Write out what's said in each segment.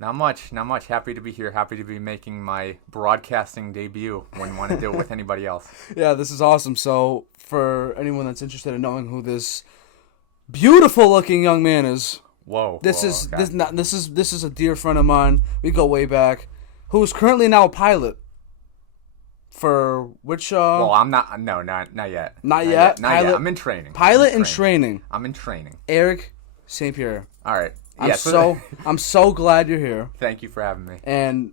Not much, not much. Happy to be here. Happy to be making my broadcasting debut. Wouldn't want to do it with anybody else. Yeah, this is awesome. So, for anyone that's interested in knowing who this beautiful-looking young man is, Whoa. this whoa, is okay. this is a dear friend of mine. We go way back. Who is currently now a pilot for which? Well, I'm not. No, not yet. Not yet. Not yet. I'm in training. Pilot in training. I'm in training. Eric St. Pierre. All right. I'm so glad you're here. Thank you for having me. And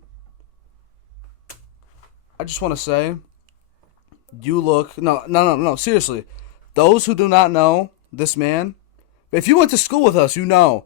I just want to say, you look no. Seriously, those who do not know this man, if you went to school with us, you know.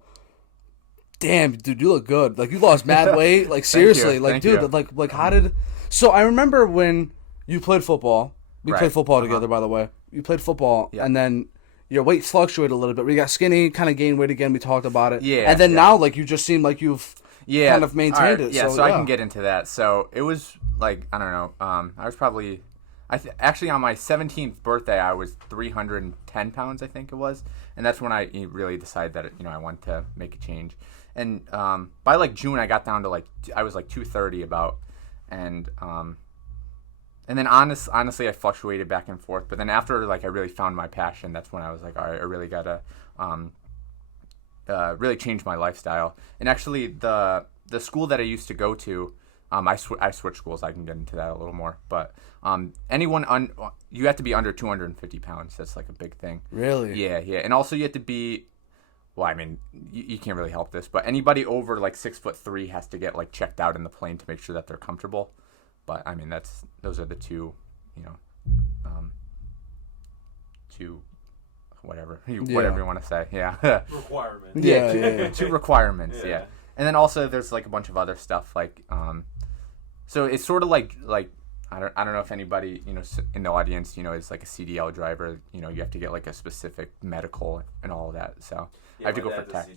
Damn, dude, you look good. Like you lost mad weight. Like seriously, Thank you. like how did? So I remember when you played football. We Right. played football together, by the way. You played football, Yeah. and then your weight fluctuated a little bit. We got skinny, kind of gained weight again. We talked about it. Yeah, And then yeah. now, like you just seem like you've Yeah. kind of maintained all right, it. Yeah. So, I can get into that. So it was like I don't know. I was probably. Actually on my 17th birthday I was 310 pounds I think it was, and that's when I really decided that I wanted to make a change. And by like June I got down to I was like 230 about, and then honestly I fluctuated back and forth. But then after I really found my passion, that's when I was like, all right, I really gotta really change my lifestyle. And actually the school that I used to go to, I switched schools. I can get into that a little more, but you have to be under 250 pounds. That's like a big thing. Really? Yeah, and also you have to be. Well, I mean, you can't really help this, but anybody over 6'3" has to get checked out in the plane to make sure that they're comfortable. But I mean, those are the two, two, whatever you want to say. Yeah. Requirements. Yeah. Two requirements. Yeah. And then also there's a bunch of other stuff so it's sort of like I don't know if anybody in the audience is like a CDL driver. You have to get a specific medical and all of that. So I have to go for tests.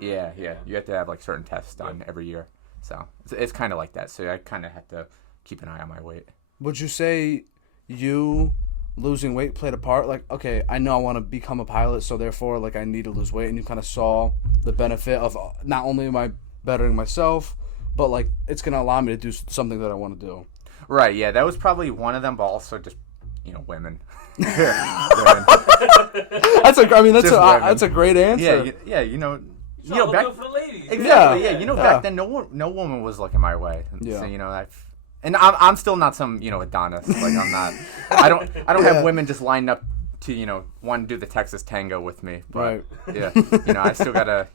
Yeah. You have to have certain tests done every year. So it's kind of like that. So I kind of have to keep an eye on my weight. Would you say you losing weight played a part? Okay, I know I want to become a pilot, so therefore I need to lose weight, and you kind of saw the benefit of not only am I bettering myself, but it's gonna allow me to do something that I want to do. Right, yeah, that was probably one of them, but also just women. Women. That's a great answer. Yeah, Back for the ladies. Exactly. Yeah, back then no woman was looking my way. Yeah. So and I'm still not some Adonis. I'm not. I don't have women just lined up to want to do the Texas Tango with me. But, Right. Yeah. I still gotta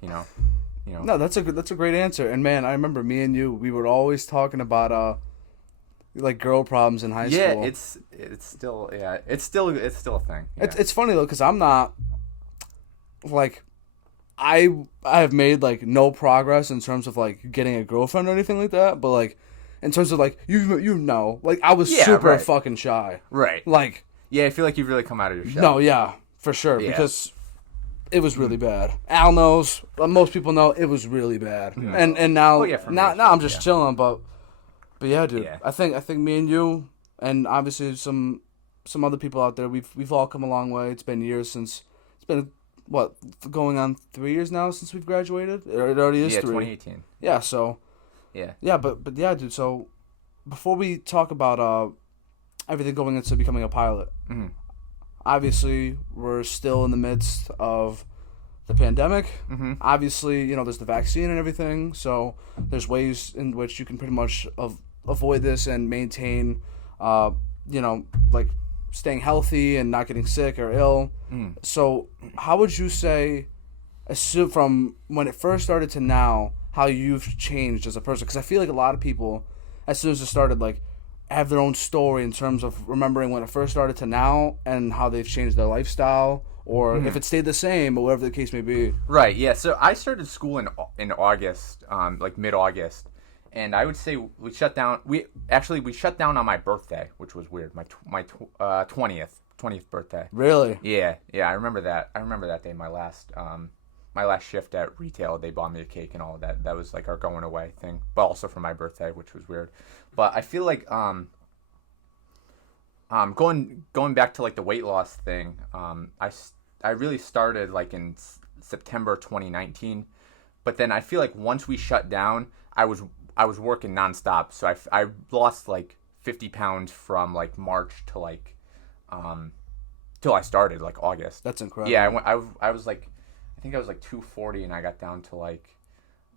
No, that's a great answer. And man, I remember me and you, we were always talking about girl problems in high school. Yeah, it's still a thing. Yeah. It's funny though, because I'm not I have made no progress in terms of getting a girlfriend or anything like that, but in terms of I was super right. fucking shy. Right. Yeah, I feel like you've really come out of your shell. No, yeah, for sure, Yeah. because it was really bad. Al knows, most people know it was really bad. Yeah. And now now I'm just chilling, but yeah, dude. Yeah. I think me and you, and obviously some other people out there, we've all come a long way. It's been years since what, going on 3 years now since we've graduated? It already is 3. 2018. Yeah, so Yeah. yeah, but yeah, dude. So before we talk about everything going into becoming a pilot, Mm-hmm. obviously we're still in the midst of the pandemic. Mm-hmm. Obviously, there's the vaccine and everything, so there's ways in which you can pretty much avoid this and maintain, staying healthy and not getting sick or ill. Mm. So how would you say, from when it first started to now, how you've changed as a person? Because I feel like a lot of people, as soon as it started, have their own story in terms of remembering when it first started to now and how they've changed their lifestyle, or if it stayed the same, or whatever the case may be. Right. Yeah. So I started school in August, mid-August, and I would say we shut down. We shut down on my birthday, which was weird. My 20th birthday. Really? Yeah. I remember that. I remember that day. My last shift at retail, they bought me a cake and all of that. That was our going away thing, but also for my birthday, which was weird. But I feel like going back to the weight loss thing, I really started in September 2019, but then I feel like once we shut down, I was working nonstop. So I lost like 50 pounds from like March to like till I started like August. That's incredible. Yeah, I was like, I think I was like 240, and I got down to like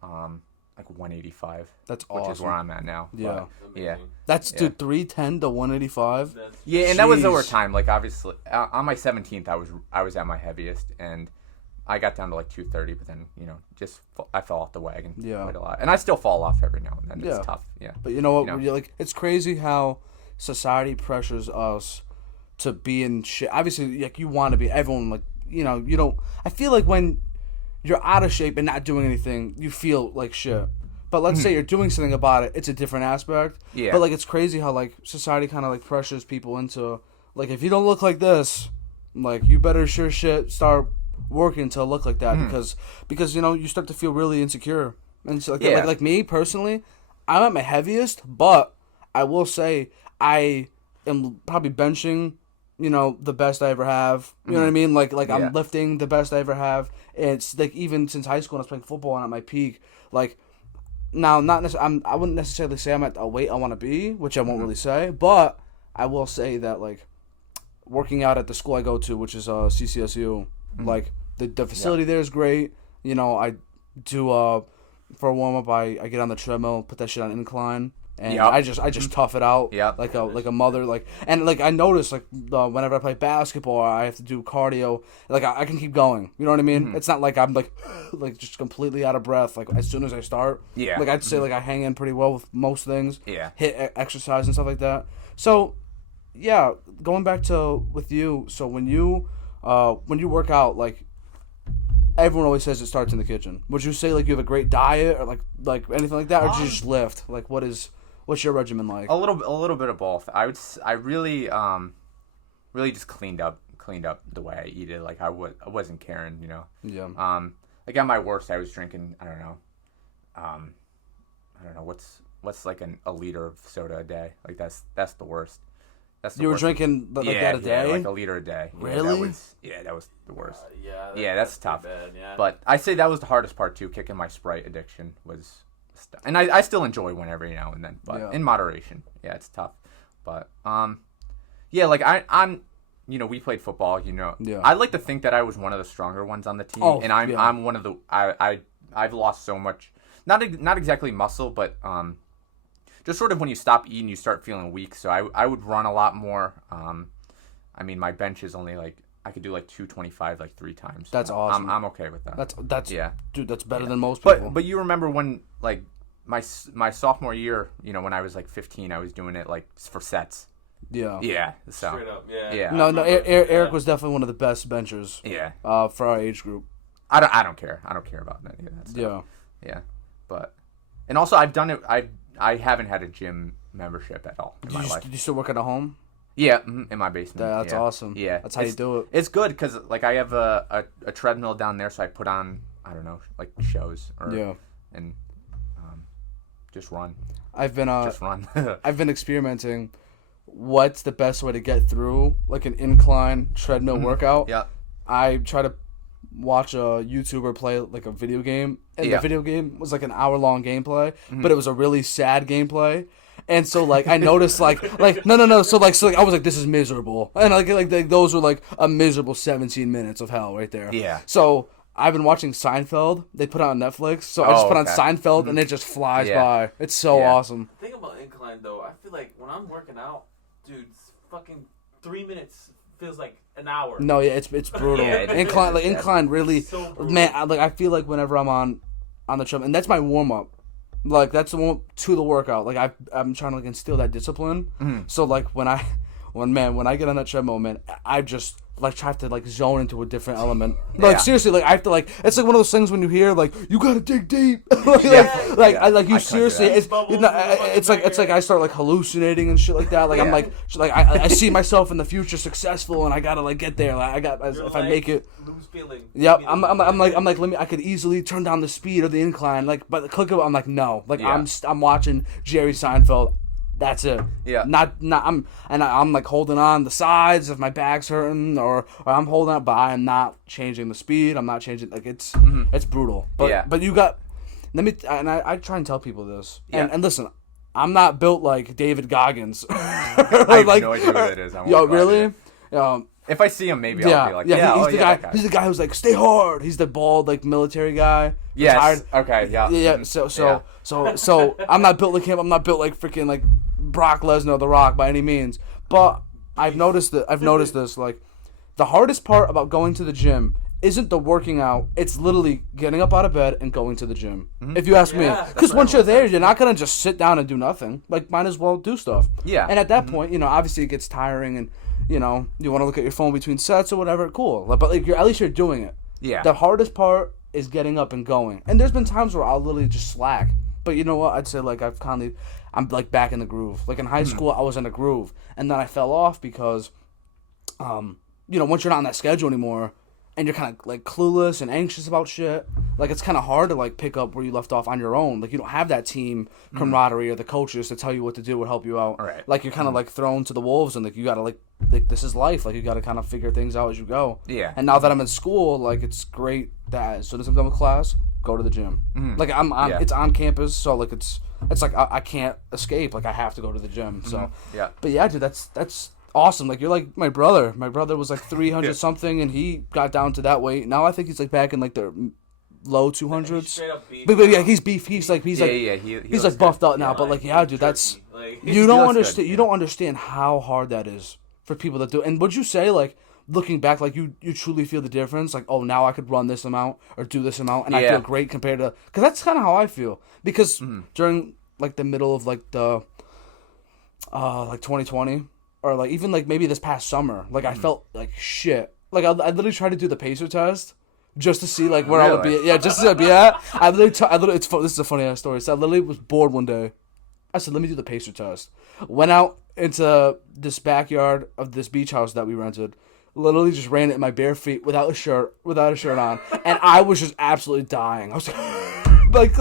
185. That's which awesome. is where I'm at now. Yeah. But, yeah. That's dude 310 to 185. Yeah, and that was Jeez. over time. Like obviously, on my 17th, I was at my heaviest, and I got down to like 230. But then I fell off the wagon quite a lot, and I still fall off every now and then. It's tough. Yeah. But you know what? Like it's crazy how society pressures us to be in shit. Obviously, like you want to be. Everyone like you don't. I feel like when you're out of shape and not doing anything, you feel like shit. But let's say you're doing something about it, it's a different aspect. Yeah. But like it's crazy how like society kind of like pressures people into like if you don't look like this, like you better sure shit start working to look like that because you start to feel really insecure. And so like me personally, I'm at my heaviest, but I will say I am probably benching the best I ever have. You know what I mean? Like I'm lifting the best I ever have. It's like even since high school when I was playing football and at my peak, like now not necessarily I wouldn't necessarily say I'm at a weight I want to be, which I won't really say, but I will say that like working out at the school I go to, which is CCSU, like the facility there is great. I do for a warm up I get on the treadmill, put that shit on incline. And I just tough it out like a mother and I notice whenever I play basketball or I have to do cardio I can keep going, you know what I mean? It's not like I'm like just completely out of breath like as soon as I start. I'd say I hang in pretty well with most things, hit exercise and stuff like that. So going back to with you, so when you work out, like everyone always says it starts in the kitchen. Would you say like you have a great diet or like anything like that, or do you just lift? Like what's your regimen like? A little bit of both. I really really just cleaned up the way I eat it. Like I wasn't caring, Yeah. Like at my worst, I was drinking. I don't know what's like a liter of soda a day. Like that's the worst. You were drinking that a day? Yeah, like a liter a day. Really? That was the worst. That's tough. bad, yeah. But I say that was the hardest part too. Kicking my Sprite addiction was, and I still enjoy one every now and then, but in moderation. Yeah, it's tough. But like I'm, we played football. I like to think that I was one of the stronger ones on the team, and I'm one of the I've lost so much, not exactly muscle, but just sort of when you stop eating, you start feeling weak. So I would run a lot more. I mean, my bench is only like I could do like 225 like 3 times. That's awesome. I'm okay with that. That's dude. That's better than most people. But you remember when like my sophomore year, when I was like 15, I was doing it like for sets. Yeah. Yeah. So. Straight up. Yeah. Yeah. No. Erik was definitely one of the best benchers. Yeah. For our age group. I don't care. I don't care about any of that stuff. Yeah. Yeah. But and also I've done it. I haven't had a gym membership at all in my life. Did you still work at home? Yeah, in my basement. That's awesome. Yeah, that's how you do it. It's good because like I have a treadmill down there, so I put on like shows and just run. I've been just run. I've been experimenting. What's the best way to get through like an incline treadmill workout? Yeah, I try to watch a YouTuber play like a video game, and the video game was like an hour-long gameplay, but it was a really sad gameplay. And so like I noticed like no so I was like, this is miserable, and like those were like a miserable 17 minutes of hell right there. Yeah. So I've been watching Seinfeld. They put it on Netflix, so I just put on Seinfeld and it just flies by. It's so awesome. The thing about incline though, I feel like when I'm working out, dude, fucking 3 minutes feels like an hour. No, yeah, it's brutal. Incline really, so brutal. Man. I feel like whenever I'm on the treadmill, and that's my warm up. Like that's the one to the workout. Like I'm trying to like instill that discipline. So like when I get on that treadmill, man, I just like try to like zone into a different element. Like seriously, like I have to like it's like one of those things when you hear like you gotta dig deep. You seriously, it's like I start like hallucinating and shit like that. Like I'm like I see myself in the future successful and I gotta like get there. Like if I make it. Lose feeling. Yep, I'm like I could easily turn down the speed of the incline. Like, but the click of it, I'm like no. Like I'm watching Jerry Seinfeld. That's it. Yeah. Not I'm like holding on the sides if my back's hurting or I'm holding on, but I'm not changing the speed. I'm not changing like it's brutal. But you got I try and tell people this. And listen, I'm not built like David Goggins. I have no idea what it is. Yo, really? If I see him, maybe I'll be like, he's the guy. He's the guy who's like, stay hard. He's the bald, like military guy. Yes. Okay. Yeah. Yeah. So I'm not built like him. I'm not built like freaking like Brock Lesnar, or The Rock by any means. But I've noticed this. Like, the hardest part about going to the gym isn't the working out. It's literally getting up out of bed and going to the gym. If you ask me, because once you're there, you're not gonna just sit down and do nothing. Like, might as well do stuff. Yeah. And at that point, obviously it gets tiring and. You want to look at your phone between sets or whatever, cool. But like at least you're doing it. Yeah. The hardest part is getting up and going. And there's been times where I'll literally just slack. But you know what? I'd say like I'm like back in the groove. Like in high school, I was in a groove, and then I fell off because, once you're not on that schedule anymore, and you're kind of like clueless and anxious about shit, like it's kind of hard to like pick up where you left off on your own. Like you don't have that team camaraderie or the coaches to tell you what to do or help you out. Right. Like you're kind of like thrown to the wolves, and like you gotta like this is life. Like you gotta kind of figure things out as you go. Yeah. And now that I'm in school, like it's great that as soon as I'm done with class, go to the gym. Like I'm on, it's on campus, so like it's like I can't escape. Like I have to go to the gym. So yeah. But yeah, dude, that's awesome. Like you're like my brother. My brother was like 300 something, and he got down to that weight. Now I think he's like back in like the low 200s. Straight up beef. But yeah, he's beef. He's like He he's like buffed out now. But like dude, that's you don't understand. Good, you don't understand how hard that is for people that do. And would you say like looking back, like you truly feel the difference? Like, oh, now I could run this amount or do this amount, and I feel great compared to because that's kind of how I feel. Because during like the middle of like the like 2020. Or like even like maybe this past summer, like I felt like shit. Like I literally tried to do the pacer test just to see like where I would be. Yeah, just to be at. I literally this is a funny ass story. So I literally was bored one day. I said, let me do the pacer test. Went out into this backyard of this beach house that we rented. Literally just ran it in my bare feet without a shirt on, and I was just absolutely dying. I was like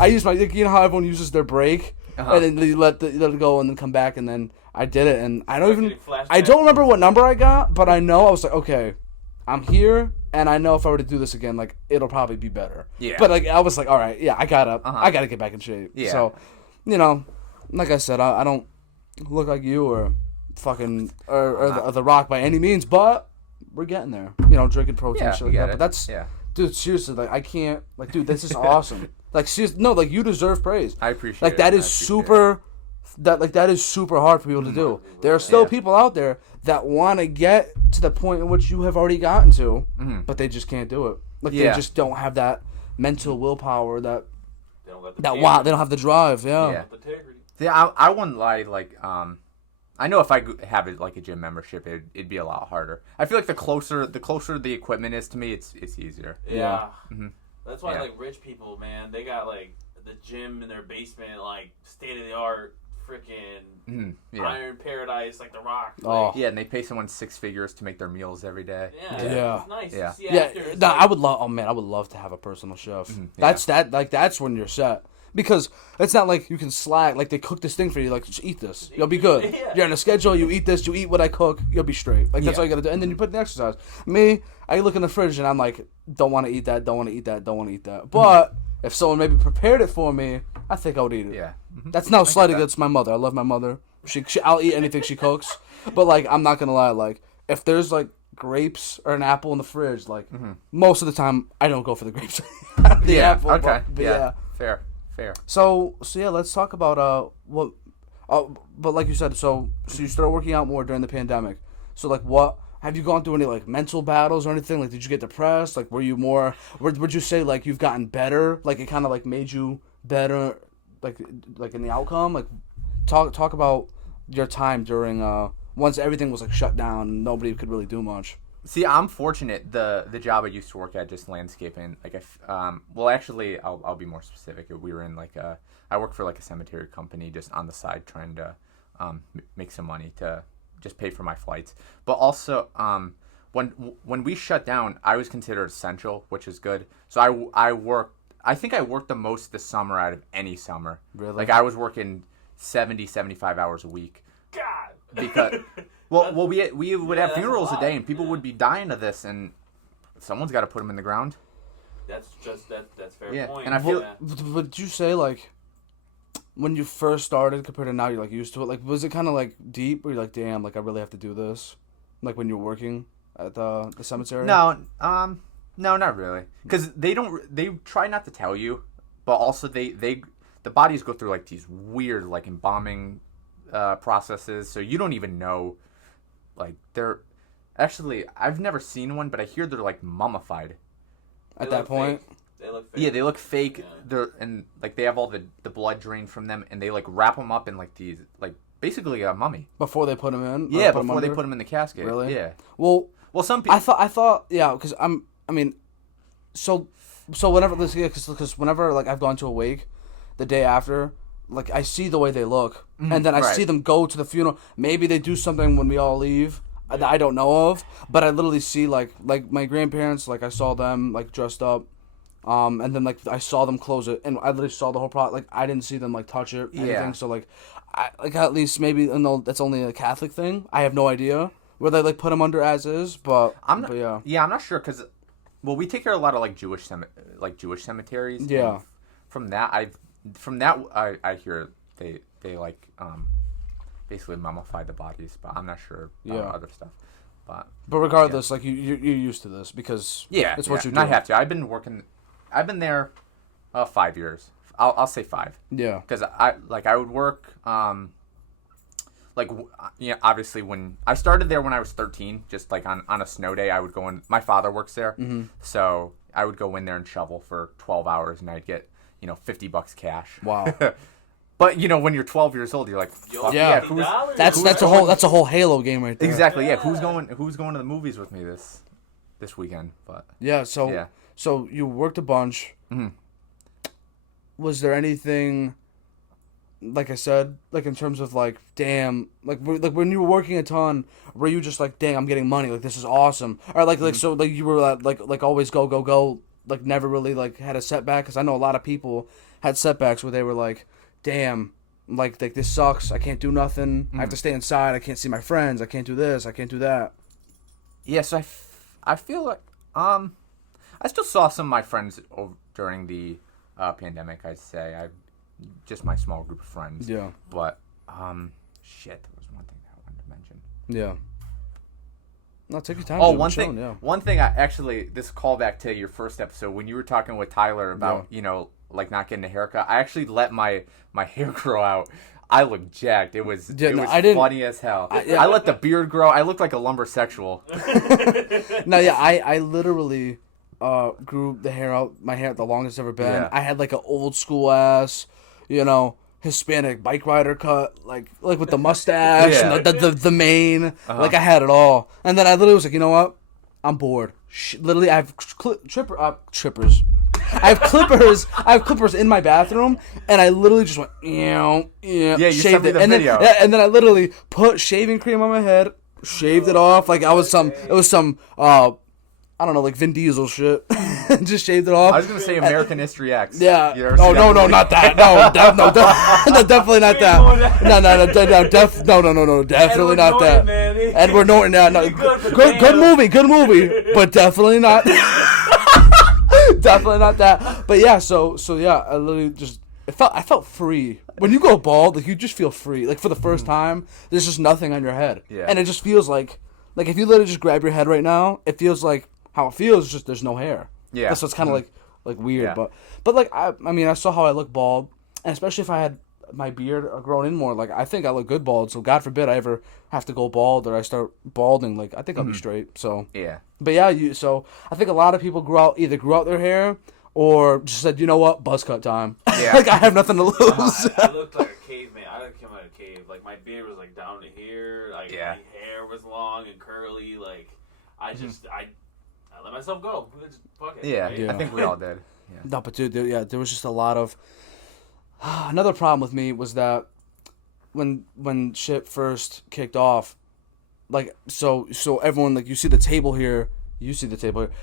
I used my how everyone uses their brake. And then you let it go and then come back, and then I did it, and I don't remember what number I got, but I know I was like, okay, I'm here, and I know if I were to do this again, like it'll probably be better. Yeah. But like I was like, all right, yeah, I gotta get back in shape. Yeah. So, like I said, I don't look like you or fucking or the Rock by any means, but we're getting there. Drinking protein, shit like that. But that's dude, seriously, like I can't, like, dude, this is awesome. Like, seriously, no, like you deserve praise. I appreciate like, it. that is super. That is super hard for people to do. There are still people out there that want to get to the point in which you have already gotten to, but they just can't do it. Like they just don't have that mental willpower. They don't have the drive. Yeah. Yeah, I wouldn't lie. Like, I know if I have it like a gym membership, it'd be a lot harder. I feel like the closer the equipment is to me, it's easier. Yeah. That's why like rich people, man, they got like the gym in their basement, like state of the art. Freaking Iron Paradise, like The Rock. Like, yeah, and they pay someone 6 figures to make their meals every day. Yeah. It's nice. Yeah. Yeah. I would love. Oh man, I would love to have a personal chef. That's when you're set. Because it's not like you can slack. Like they cook this thing for you. Like just eat this. You'll be good. Yeah. You're on a schedule. You eat this. You eat what I cook. You'll be straight. Like that's all you gotta do. And then you put in the exercise. Me, I look in the fridge and I'm like, don't want to eat that. Don't want to eat that. Don't want to eat that. But if someone maybe prepared it for me, I think I would eat it. Yeah. That's no slight against my mother. I love my mother. I'll eat anything she cooks. But like, I'm not gonna lie. Like, if there's like grapes or an apple in the fridge, like most of the time I don't go for the grapes. The apple. Okay. But yeah. Fair. So yeah, let's talk about what. But like you said, so you started working out more during the pandemic. So like, what have you gone through any like mental battles or anything? Like, did you get depressed? Like, were you more? Would you say like you've gotten better? Like, it kind of like made you better. Like in the outcome, like talk about your time during once everything was like shut down and nobody could really do much. See, I'm fortunate. The job I used to work at, just landscaping. Like well, actually, I'll be more specific. We were in like I worked for like a cemetery company, just on the side, trying to make some money to just pay for my flights. But also, when we shut down, I was considered essential, which is good. So I think I worked the most this summer out of any summer. Really? Like I was working 70, 75 hours a week. God. Because we would have funerals a day, and people would be dying of this, and someone's got to put them in the ground. That's fair Yeah, point. and I feel. Would you say like when you first started compared to now, you're like used to it? Like, was it kind of like deep, where you're like, damn, like I really have to do this? Like when you're working at the cemetery? No, not really. Because they try not to tell you, but also the bodies go through like these weird like embalming processes, so you don't even know. Like they're actually, I've never seen one, but I hear they're like mummified. At that point. Fake. They look fake. Yeah, they look fake. Yeah. And like they have all the blood drained from them, and they like wrap them up in like these like basically a mummy. Before they put him in? Yeah, before they put him in the casket. Really? Yeah. Well, some people. I thought, yeah, because so whenever this, yeah, because whenever like I've gone to a wake, the day after, like I see the way they look, and then I see them go to the funeral. Maybe they do something when we all leave. I don't know of, but I literally see like my grandparents, like I saw them like dressed up, and then like I saw them close it, and I literally saw the whole plot. Like I didn't see them like touch it, or anything. Yeah. So like, at least maybe that's only a Catholic thing. I have no idea where they like put them under as is, but I'm not sure because, well, we take care of a lot of like Jewish cemeteries. Yeah. And from that I hear they like basically mummify the bodies, but I'm not sure about other stuff. But regardless, like you're used to this because it's what you do. And I have to. I've been there 5 years. I'll say 5. Yeah. Because I would work obviously when I started there when I was 13, just like on a snow day, I would go in. My father works there, so I would go in there and shovel for 12 hours, and I'd get $50 cash. Wow. But when you're 12 years old, you're like, fuck yeah, that's a whole Halo game right there. Exactly. Yeah. Who's going to the movies with me this weekend? But yeah. So you worked a bunch. Mm-hmm. Was there anything, like I said, like in terms of like, damn, like when you were working a ton, were you just like, dang, I'm getting money, like this is awesome, or like so like you were like always go, like never really like had a setback? Because I know a lot of people had setbacks where they were like, damn, like this sucks, I can't do nothing, I have to stay inside, I can't see my friends, I can't do this, I can't do that. Yeah, so I feel like I still saw some of my friends during the pandemic. I'd say just my small group of friends. Yeah. But shit, there was one thing that I wanted to mention. Yeah. No, take your time. Oh, dude. one Chilling, thing. yeah. One thing. This callback to your first episode when you were talking with Tyler about like not getting a haircut. I actually let my hair grow out. I looked jacked. It was funny as hell. I let the beard grow. I looked like a lumbersexual. No, yeah, I literally grew the hair out. My hair the longest ever been. Yeah. I had like an old school ass, Hispanic bike rider cut, like with the mustache and the mane. Uh-huh. Like I had it all. And then I literally was like, you know what? I'm bored. Literally, I have trippers. I have clippers in my bathroom, and I literally just went, yeah, you shaved it, the video. And then I literally put shaving cream on my head, shaved it off, like it was some, I don't know, like Vin Diesel shit. Just shaved it off. I was gonna say American History X. Yeah. Oh no, not that. No, definitely not that. No, definitely not that. Edward Norton, no. Good movie, but definitely not. Definitely not that. But yeah, so yeah, I literally just I felt free. When you go bald, like you just feel free. Like for the first time, there's just nothing on your head. Yeah. And it just feels like if you literally just grab your head right now, it feels like how it feels is just there's no hair. Yeah. So it's kind of like weird, but like I mean I saw how I look bald, and especially if I had my beard grown in more, like I think I look good bald. So God forbid I ever have to go bald or I start balding, like I think I'll be straight. So yeah. But yeah, so I think a lot of people either grew out their hair or just said, you know what, buzz cut time. Yeah. Like I have nothing to lose. I looked like a caveman. I came out of a cave. Like my beard was like down to here. Like my hair was long and curly. Like I just I let myself go. Just fuck it. Yeah, right? I think we all did. Yeah. No, but dude, there was just a lot of. Another problem with me was that when shit first kicked off, like so everyone, like you see the table here.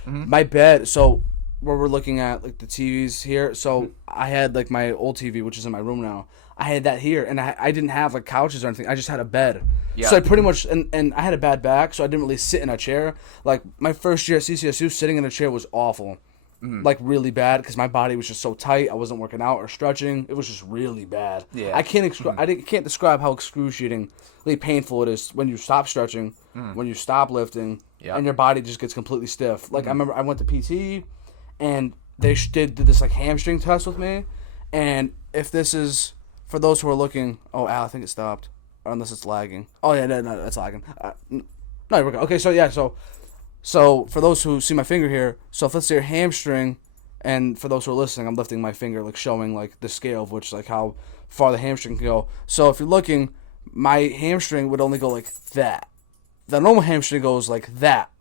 My bed. So where we're looking at like the TVs here. So I had like my old TV, which is in my room now. I had that here, and I didn't have like couches or anything. I just had a bed. Yeah. So I pretty much and I had a bad back, so I didn't really sit in a chair. Like my first year at CCSU, sitting in a chair was awful. Like really bad because my body was just so tight. I wasn't working out or stretching. It was just really bad. Yeah. I can't describe how excruciatingly painful it is when you stop stretching, when you stop lifting, and your body just gets completely stiff. Like I remember I went to PT, and they did this like hamstring test with me, and if this is for those who are looking, oh Al, I think it stopped, or unless it's lagging. Oh yeah, no, it's lagging. No, we're good. Okay, so yeah, So for those who see my finger here, so if let's say your hamstring, and for those who are listening, I'm lifting my finger, like showing like the scale of which like how far the hamstring can go. So if you're looking, my hamstring would only go like that. The normal hamstring goes like that.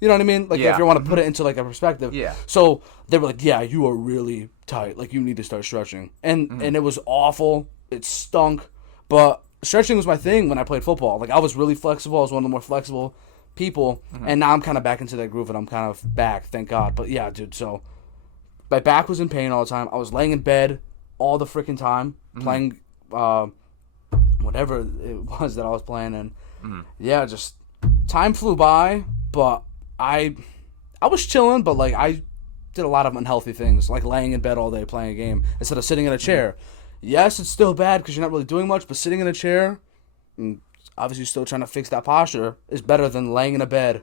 You know what I mean? Like if you want to put it into like a perspective. Yeah. So they were like, yeah, you are really tight. Like you need to start stretching. And it was awful. It stunk. But stretching was my thing when I played football. Like I was really flexible. I was one of the more flexible people, and now I'm kind of back into that groove, and I'm kind of back, thank God. But yeah, dude, so my back was in pain all the time. I was laying in bed all the freaking time, playing whatever it was that I was playing, and yeah, just time flew by. But I was chilling, but like I did a lot of unhealthy things, like laying in bed all day playing a game instead of sitting in a chair. Yes, it's still bad because you're not really doing much, but sitting in a chair, and obviously still trying to fix that posture, is better than laying in a bed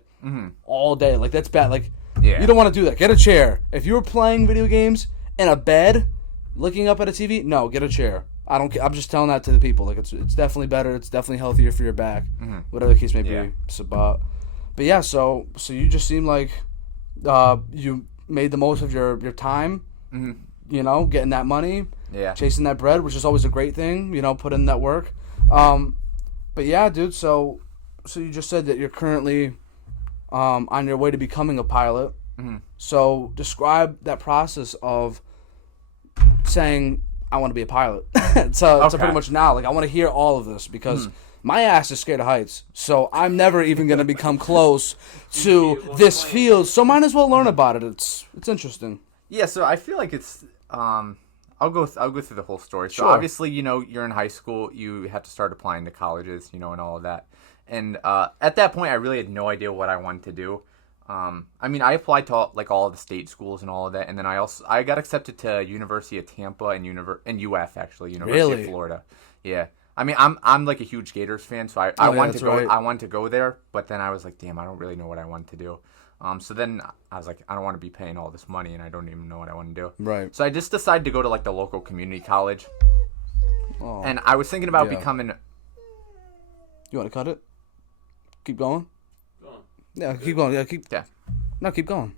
all day. Like that's bad. Like you don't want to do that. Get a chair. If you were playing video games in a bed, looking up at a TV, no, get a chair. I'm just telling that to the people. Like it's definitely better. It's definitely healthier for your back. Whatever the case may be. So, but yeah. So you just seem like you made the most of your time. You know, getting that money. Yeah. Chasing that bread, which is always a great thing. You know, put in that work. But yeah, dude. So you just said that you're currently on your way to becoming a pilot. So describe that process of saying I want to be a pilot. So pretty much now, like I want to hear all of this because my ass is scared of heights. So I'm never even gonna become close to this field. So might as well learn about it. It's interesting. Yeah. So I feel like it's I'll go through the whole story. So obviously, you know, you're in high school, you have to start applying to colleges, you know, and all of that. And at that point, I really had no idea what I wanted to do. I mean, I applied to all of the state schools and all of that, and then I got accepted to University of Tampa and UF actually, University of Florida. Yeah. I mean, I'm like a huge Gators fan, so I wanted to go. Right. I wanted to go there, but then I was like, damn, I don't really know what I want to do. So then I was like, I don't want to be paying all this money, and I don't even know what I want to do. Right. So I just decided to go to like the local community college, and I was thinking about becoming. You want to cut it? Keep going. Go on. Yeah, keep going. Yeah, keep. Yeah. No, keep going.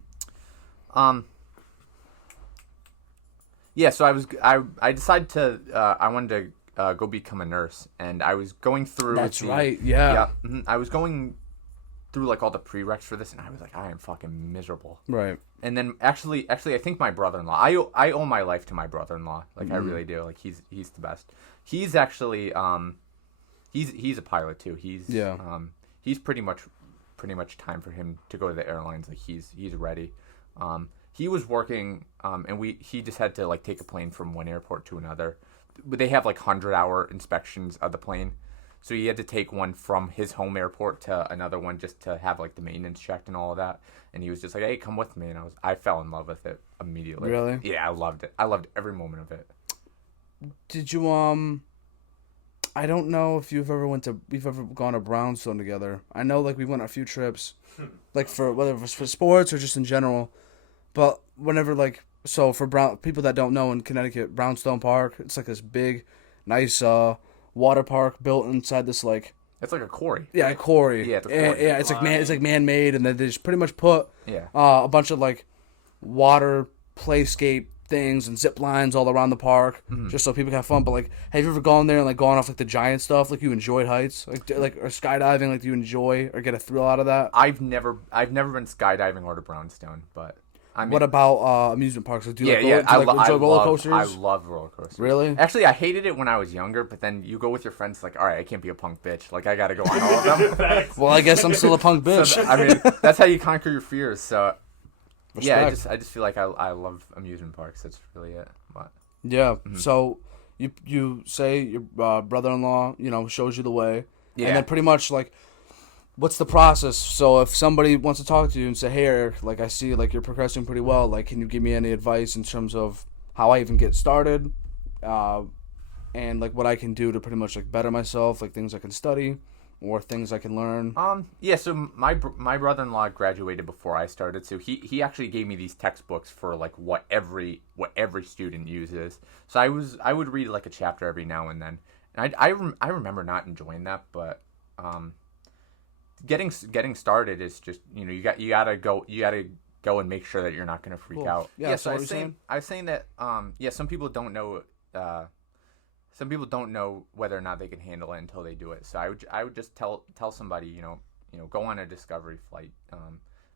Yeah. So I decided to I wanted to go become a nurse, and I was going through. That's right. Yeah. Yeah. I was going through like all the prereqs for this, and I was like, I am fucking miserable. Right. And then actually, I think my brother-in-law. I owe my life to my brother-in-law. Like I really do. Like he's the best. He's actually he's a pilot too. He's pretty much time for him to go to the airlines. Like he's ready. He was working and he just had to like take a plane from one airport to another. But they have like 100-hour inspections of the plane. So he had to take one from his home airport to another one just to have like the maintenance checked and all of that. And he was just like, "Hey, come with me." And I fell in love with it immediately. Really? Yeah, I loved it. I loved every moment of it. Did you I don't know if we've ever gone to Brownstone together. I know like we went on a few trips, like for whether it was for sports or just in general. But whenever like for people that don't know, in Connecticut, Brownstone Park, it's like this big, nice water park built inside this like. It's like a quarry. Yeah, a quarry. Yeah, it's like man-made, and then they just pretty much put a bunch of like water playscape things and zip lines all around the park, just so people can have fun. But like, have you ever gone there and like gone off like the giant stuff? Like you enjoyed heights, like or skydiving? Like do you enjoy or get a thrill out of that? I've never been skydiving or to Brownstone, but. I mean, what about amusement parks? Do you enjoy roller coasters? I love roller coasters. Really? Actually, I hated it when I was younger, but then you go with your friends, like, all right, I can't be a punk bitch. Like, I got to go on all of them. Well, I guess I'm still a punk bitch. So, I mean, that's how you conquer your fears. So, Respect. I just feel like I love amusement parks. That's really it. But Yeah. So you say your brother-in-law, shows you the way, yeah, and then pretty much like, what's the process? So if somebody wants to talk to you and say, "Hey, Eric, like I see like you're progressing pretty well. Like, can you give me any advice in terms of how I even get started, and like what I can do to pretty much like better myself, like things I can study, or things I can learn?" yeah. So my brother-in-law graduated before I started, so he actually gave me these textbooks for like what every student uses. So I would read like a chapter every now and then, and I remember not enjoying that, but getting started is just you gotta go and make sure that you're not gonna freak out. Yeah. So I was saying that some people don't know. Some people don't know whether or not they can handle it until they do it. So I would just tell somebody, go on a discovery flight.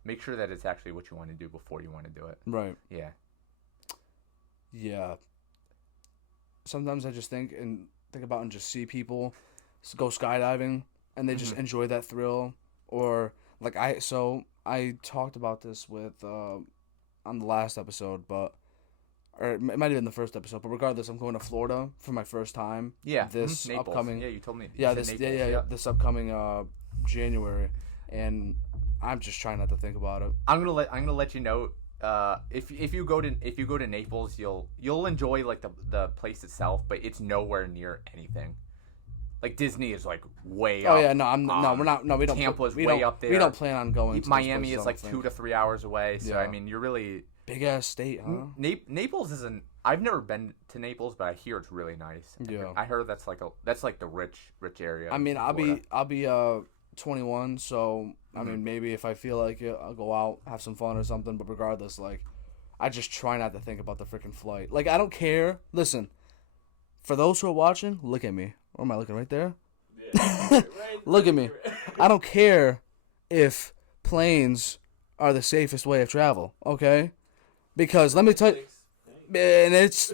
Make sure that it's actually what you want to do before you want to do it. Right. Yeah. Yeah. Sometimes I just think about and just see people go skydiving and they just enjoy that thrill, or like I talked about this with on the last episode, but. Or it might have been the first episode, but regardless, I'm going to Florida for my first time. Yeah, this Naples. upcoming. Yeah, you told me. This upcoming January, and I'm just trying not to think about it. I'm gonna let you know. If you go to Naples, you'll enjoy like the place itself, but it's nowhere near anything. Like Disney is like way up. Oh yeah, we're not. No, we don't. Tampa's we way don't, up there. We don't plan on going. To Miami is like 2 to 3 hours away. So Yeah. I mean, you're really. Big ass state, huh? Naples isn't. I've never been to Naples, but I hear it's really nice. Yeah. I heard that's like the rich area. I mean, of Florida. I'll be 21, so I mean, maybe if I feel like it, I'll go out, have some fun or something. But regardless, like, I just try not to think about the freaking flight. Like, I don't care. Listen, for those who are watching, look at me. Or am I looking right there? Yeah, right, Look at me. I don't care if planes are the safest way of travel. Okay. Because let me tell you, and it's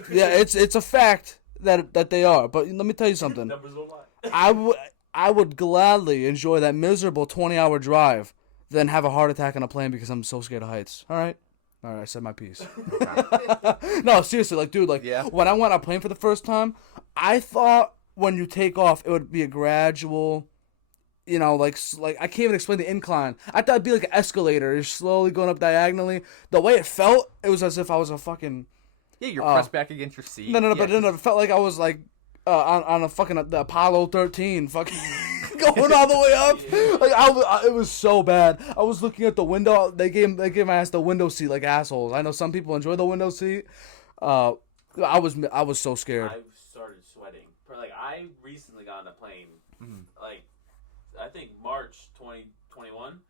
a fact that they are. But let me tell you something. Numbers don't lie. I would gladly enjoy that miserable 20-hour drive than have a heart attack on a plane because I'm so scared of heights. All right, I said my piece. No, seriously, like, dude, like, when I went on a plane for the first time, I thought when you take off, it would be a gradual. Like I can't even explain the incline. I thought it'd be like an escalator. You're slowly going up diagonally. The way it felt, it was as if I was a fucking. Yeah, you're pressed back against your seat. No, but it felt like I was like on a fucking the Apollo 13, fucking going all the way up. Like it was so bad. I was looking at the window. They gave my ass the window seat like assholes. I know some people enjoy the window seat. I was so scared. I started sweating. Like I recently got on a plane. Like. I think March 2021.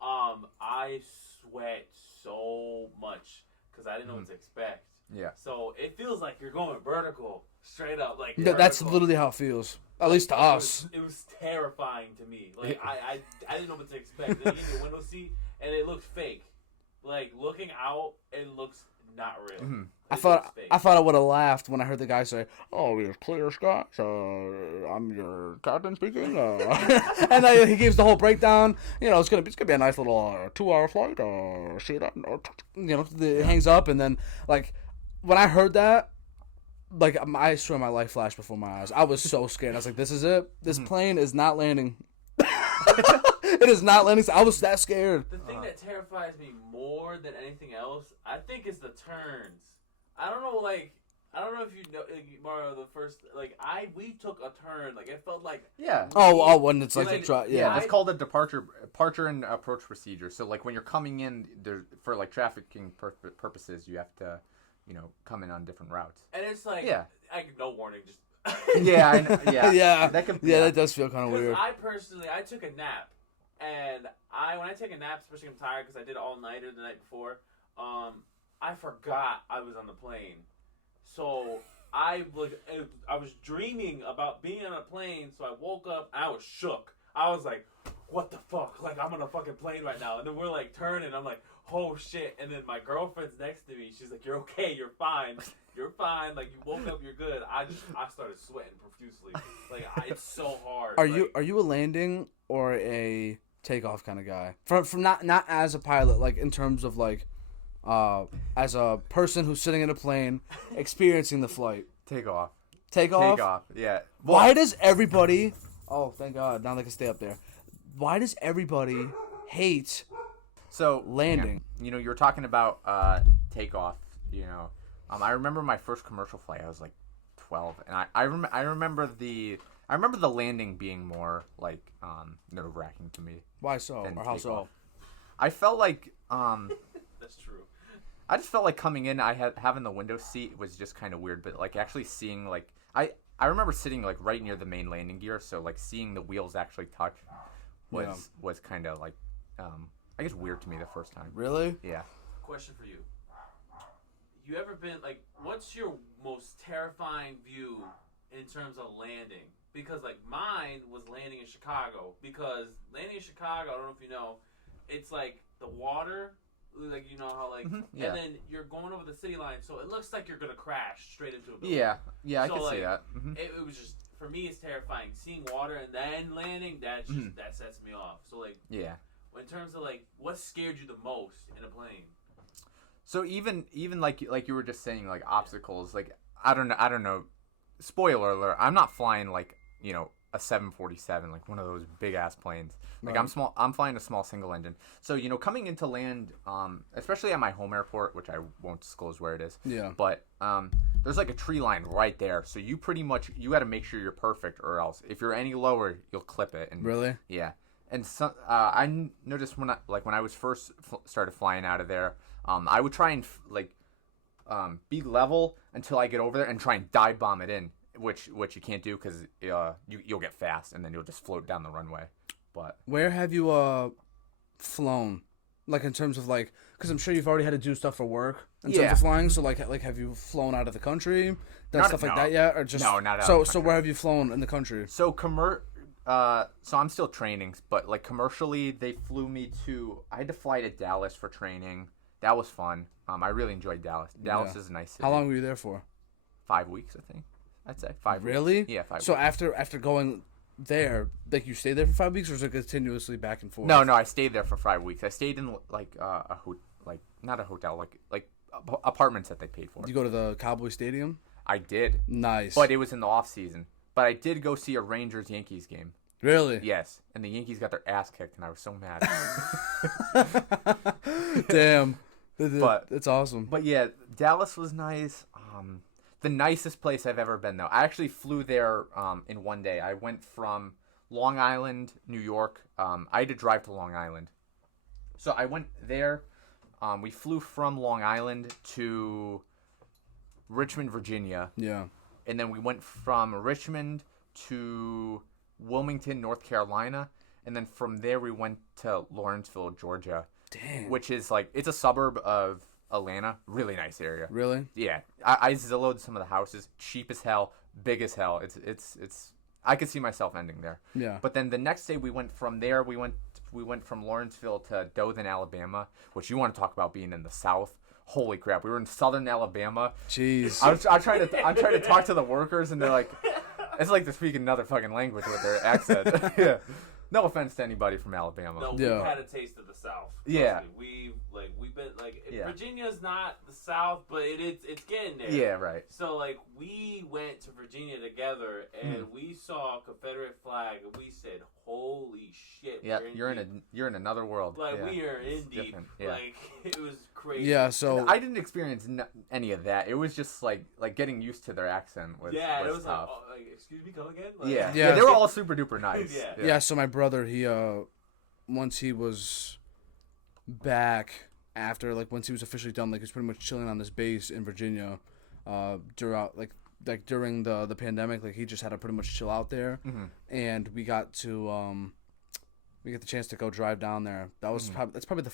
I sweat so much because I didn't know what to expect. Yeah. So it feels like you're going vertical, straight up. Like that's literally how it feels. At least to us. It was terrifying to me. Like I didn't know what to expect. Then you get the window seat and it looks fake. Like looking out, it looks not real. Mm-hmm. I thought I would have laughed when I heard the guy say, "Oh, we have clear skies. I'm your captain speaking." And he gives the whole breakdown. It's gonna be a nice little 2-hour flight. See that? It hangs up, and then like when I heard that, like I swear my life flashed before my eyes. I was so scared. I was like, "This is it. This plane is not landing." It is not landing. I was that scared. The thing that terrifies me more than anything else, I think, is the turns. I don't know if you know, Mario, the first, we took a turn, it felt like... Yeah. When it's like yeah. It's called a departure and approach procedure. So, when you're coming in, for, trafficking purposes, you have to, come in on different routes. And it's no warning, just... Yeah, I know. Yeah. That does feel kind of weird. I took a nap, and when I take a nap, especially I'm tired because I did all-nighter the night before, I forgot I was on the plane. So I was dreaming about being on a plane, so I woke up and I was shook. I was like, what the fuck? I'm on a fucking plane right now. And then we're turning, I'm like, oh shit. And then my girlfriend's next to me. She's like, you're okay, you're fine. You're fine. You woke up, you're good. I started sweating profusely. It's so hard. Are you a landing or a takeoff kind of guy? From not as a pilot, in terms of as a person who's sitting in a plane, experiencing the flight. Take off. Take off? Take off, yeah. Why does everybody... Oh, thank God. Now they can stay up there. Why does everybody hate landing? Yeah, you know, you were talking about takeoff, you know. I remember my first commercial flight. I was like 12, and I remember the landing being more like nerve-wracking to me. Why so? Or how so? I felt like That's true. I just felt like coming in, having the window seat was just kind of weird, but like actually seeing like I remember sitting like right near the main landing gear, so like seeing the wheels actually touch was kind of like I guess weird to me the first time. Really? Yeah. Question for you. You ever been like, what's your most terrifying view in terms of landing? Because like mine was landing in Chicago. Because landing in Chicago, I don't know if you know, it's like the water, like you know how like, yeah. and then you're going over the city line, so it looks like you're gonna crash straight into a building. Yeah, I So, can like, see that. It was just, for me, it's terrifying. Seeing water and then landing, that sets me off. So like, Yeah. in terms of like, what scared you the most in a plane? So even like you were just saying, like obstacles, like I don't know. Spoiler alert: I'm not flying like, you know, a 747, like one of those big ass planes. Like Right. I'm flying a small single engine. So you know, coming into land, especially at my home airport, which I won't disclose where it is. Yeah. But there's like a tree line right there, so you pretty much you got to make sure you're perfect, or else if you're any lower, you'll clip it. And Really? yeah. And so I noticed when I was first started flying out of there, I would try and be level until I get over there and try and dive bomb it in, which you can't do because you'll get fast and then you'll just float down the runway. But where have you flown? Like in terms of like, because I'm sure you've already had to do stuff for work in terms of flying. So like have you flown out of the country, stuff like that yet, or just no, not out so of the so where have you flown in the country? So so I'm still training, but like commercially, they flew me to. I had to fly to Dallas for training. That was fun. I really enjoyed Dallas. Dallas is a nice city. How long were you there for? 5 weeks, I think. I'd say 5 weeks. Really? Yeah, 5 So weeks. after going there, like you stayed there for 5 weeks, or is it continuously back and forth? No, I stayed there for 5 weeks. I stayed in like not a hotel, like apartments that they paid for. Did you go to the Cowboy Stadium? I did, Nice. but it was in the off season. But I did go see a Rangers Yankees game. Really? Yes, and the Yankees got their ass kicked, and I was so mad. Damn. But it's awesome. But yeah, Dallas was nice. The nicest place I've ever been, though. I actually flew there in one day. I went from Long Island, New York. I had to drive to Long Island. So I went there. We flew from Long Island to Richmond, Virginia. Yeah. And then we went from Richmond to Wilmington, North Carolina. And then from there we went to Lawrenceville, Georgia. Damn. Which is like, it's a suburb of Atlanta. Really nice area. Really? Yeah. I Zillowed some of the houses. Cheap as hell. Big as hell. It's I could see myself ending there. Yeah. But then the next day we went from there. We went from Lawrenceville to Dothan, Alabama, which you want to talk about being in the South. Holy crap. We were in southern Alabama. Jeez. I tried to talk to the workers, and they're like, it's like they're speaking another fucking language with their accent. Yeah. No offense to anybody from Alabama. No, Yeah. we've had a taste of the South. Yeah. We've been like, Yeah. Virginia's not the South, but it's getting there. Yeah, right. So like we went to Virginia together and we saw a Confederate flag and we said, "Holy shit!" Yeah, we're in you're in another world. Like Yeah. we are in It's deep. different, yeah. Like it was crazy. Yeah. So I didn't experience any of that. It was just like getting used to the accent was Yeah, it was was tough. like, excuse me, come again? Like, Yeah. Yeah. They were all super duper nice. Yeah. yeah. So my brother, he once he was back after once he was officially done, he was pretty much chilling on this base in Virginia, throughout during the pandemic, he just had to pretty much chill out there, and we got the chance to go drive down there. That was probably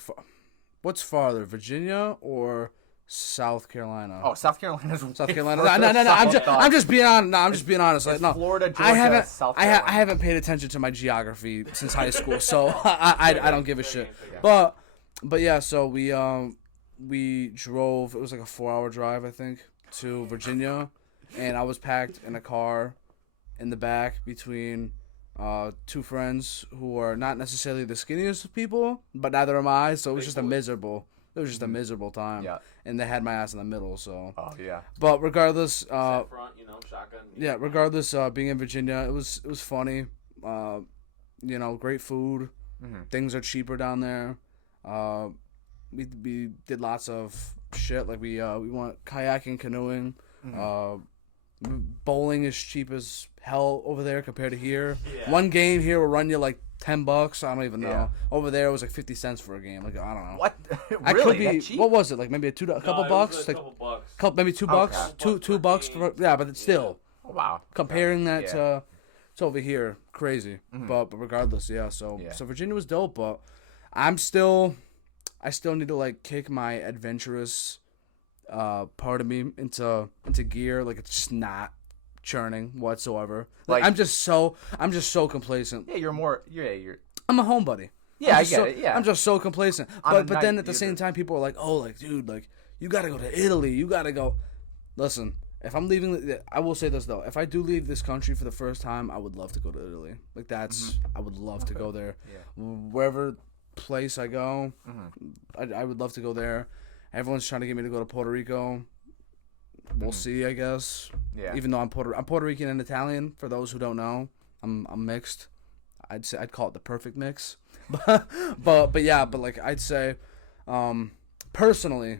what's farther, Virginia or South Carolina? Oh, South Carolina's South way Carolina. further No. south. I'm just being honest. No, I'm just being honest. It's No, Florida, Georgia, I haven't. South I Carolina. haven't paid attention to my geography since high school, so I don't give a shit. Yeah. But yeah, so we drove. It was like a 4-hour drive, I think, to Virginia, and I was packed in a car in the back between two friends who are not necessarily the skinniest people, but neither am I. So it was just a miserable It was just a miserable time. Yeah. And they had my ass in the middle, so. Oh yeah. But regardless, Set front, shotgun. yeah, regardless, being in Virginia, it was funny. Great food. Things are cheaper down there. We did lots of shit. Like we went kayaking, canoeing. Bowling is cheap as hell over there compared to here. Yeah. One game here will run you like $10. I don't even know. Yeah. Over there it was like 50 cents for a game. Like I don't know. What? I Really? could be. That cheap? What was it? Like maybe a couple bucks. Like Like couple bucks. maybe $2. Okay. $2 for yeah, but it's still Oh, wow. comparing that Yeah. to over here, crazy. But regardless, yeah. So Yeah. so Virginia was dope, but I still need to like kick my adventurous part of me into gear. Like it's just not churning whatsoever. Like I'm just so complacent. Yeah, you're. I'm a homebody. Yeah, I get it. Yeah. I'm just so complacent. On a But then night, at the you're same time, people are like, oh, like dude, like you gotta go to Italy. You gotta go. Listen, if I'm leaving, I will say this though. If I do leave this country for the first time, I would love to go to Italy. Like that's, I would love to go there. Yeah. Wherever place I go, I would love to go there. Everyone's trying to get me to go to Puerto Rico. We'll see, I guess. Yeah. Even though I'm Puerto Rican and Italian. For those who don't know, I'm mixed. I'd call it the perfect mix. but like I'd say, personally,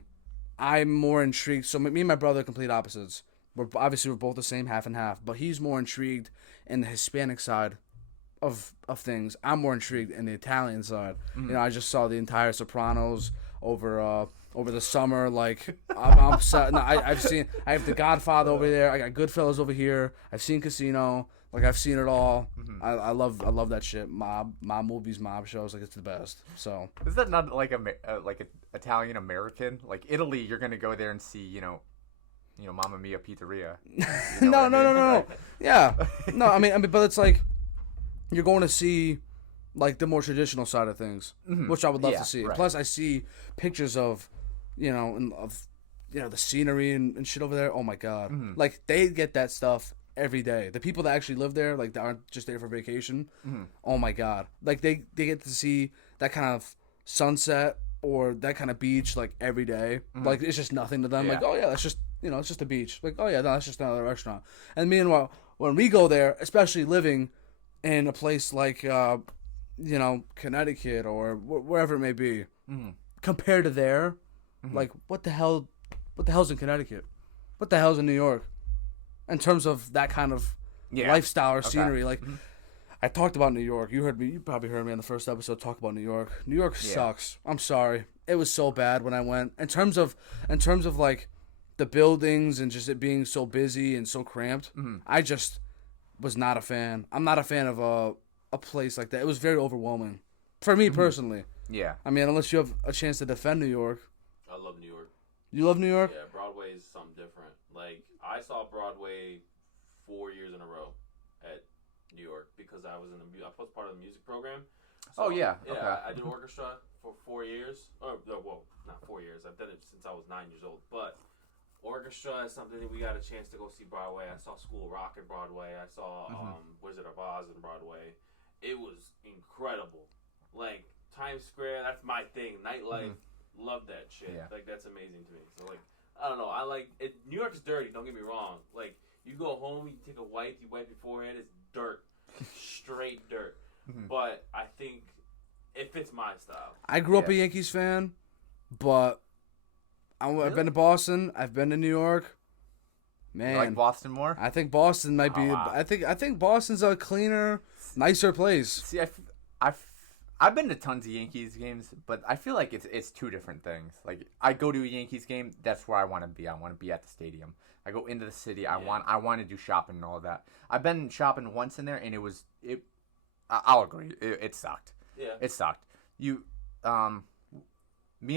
I'm more intrigued. So me and my brother are complete opposites. We're both the same, half and half. But he's more intrigued in the Hispanic side of things. I'm more intrigued in the Italian side. I just saw the entire Sopranos over the summer. Like I'm set. No, I have The Godfather over there. I got Goodfellas over here. I've seen Casino. Like I've seen it all. I love that shit. Mob movies, mob shows. Like it's the best. So is that not like like an Italian American? Like Italy, you're gonna go there and see Mamma Mia Pizzeria. No. Yeah. No, I mean, but it's like you're going to see like the more traditional side of things, which I would love to see. Right. Plus, I see pictures of, the scenery and shit over there. Oh my god! Like they get that stuff every day. The people that actually live there, like, they aren't just there for vacation. Oh my god! Like they get to see that kind of sunset or that kind of beach like every day. Like it's just nothing to them. Yeah. Like, oh yeah, that's just it's just a beach. Like, oh yeah, no, that's just another restaurant. And meanwhile, when we go there, especially living in a place like Connecticut or wherever it may be, compared to there, like what the hell's in Connecticut? What the hell's in New York? In terms of that kind of lifestyle or scenery, like I talked about New York. You probably heard me on the first episode talk about New York. New York sucks. I'm sorry. It was so bad when I went. In terms of like the buildings and just it being so busy and so cramped, I just was not a fan. I'm not a fan of a place like that. It was very overwhelming for me personally. Yeah. I mean, unless you have a chance to defend New York. I love New York. You love New York? Yeah, Broadway is something different. Like, I saw Broadway 4 years in a row at New York because I was part of the music program. So, yeah. Yeah, Okay. I did orchestra for 4 years. Not 4 years. I've done it since I was 9 years old. But orchestra is something that we got a chance to go see Broadway. I saw School of Rock at Broadway. I saw Wizard of Oz in Broadway. It was incredible. Like, Times Square, that's my thing. Nightlife, love that shit. Yeah. Like, that's amazing to me. So, like, I don't know. I like it. New York's dirty, don't get me wrong. Like, you go home, you take a wipe, you wipe your forehead, it's dirt. Straight dirt. But I think it fits my style. I grew up a Yankees fan, but I've been to Boston. I've been to New York. Man, You like Boston more? I think Boston might be. Wow. I think Boston's a cleaner, nicer place. See, I've been to tons of Yankees games, but I feel like it's two different things. Like I go to a Yankees game, that's where I want to be. I want to be at the stadium. I go into the city. I want to do shopping and all of that. I've been shopping once in there, and I'll agree. It sucked. Yeah. It sucked. Me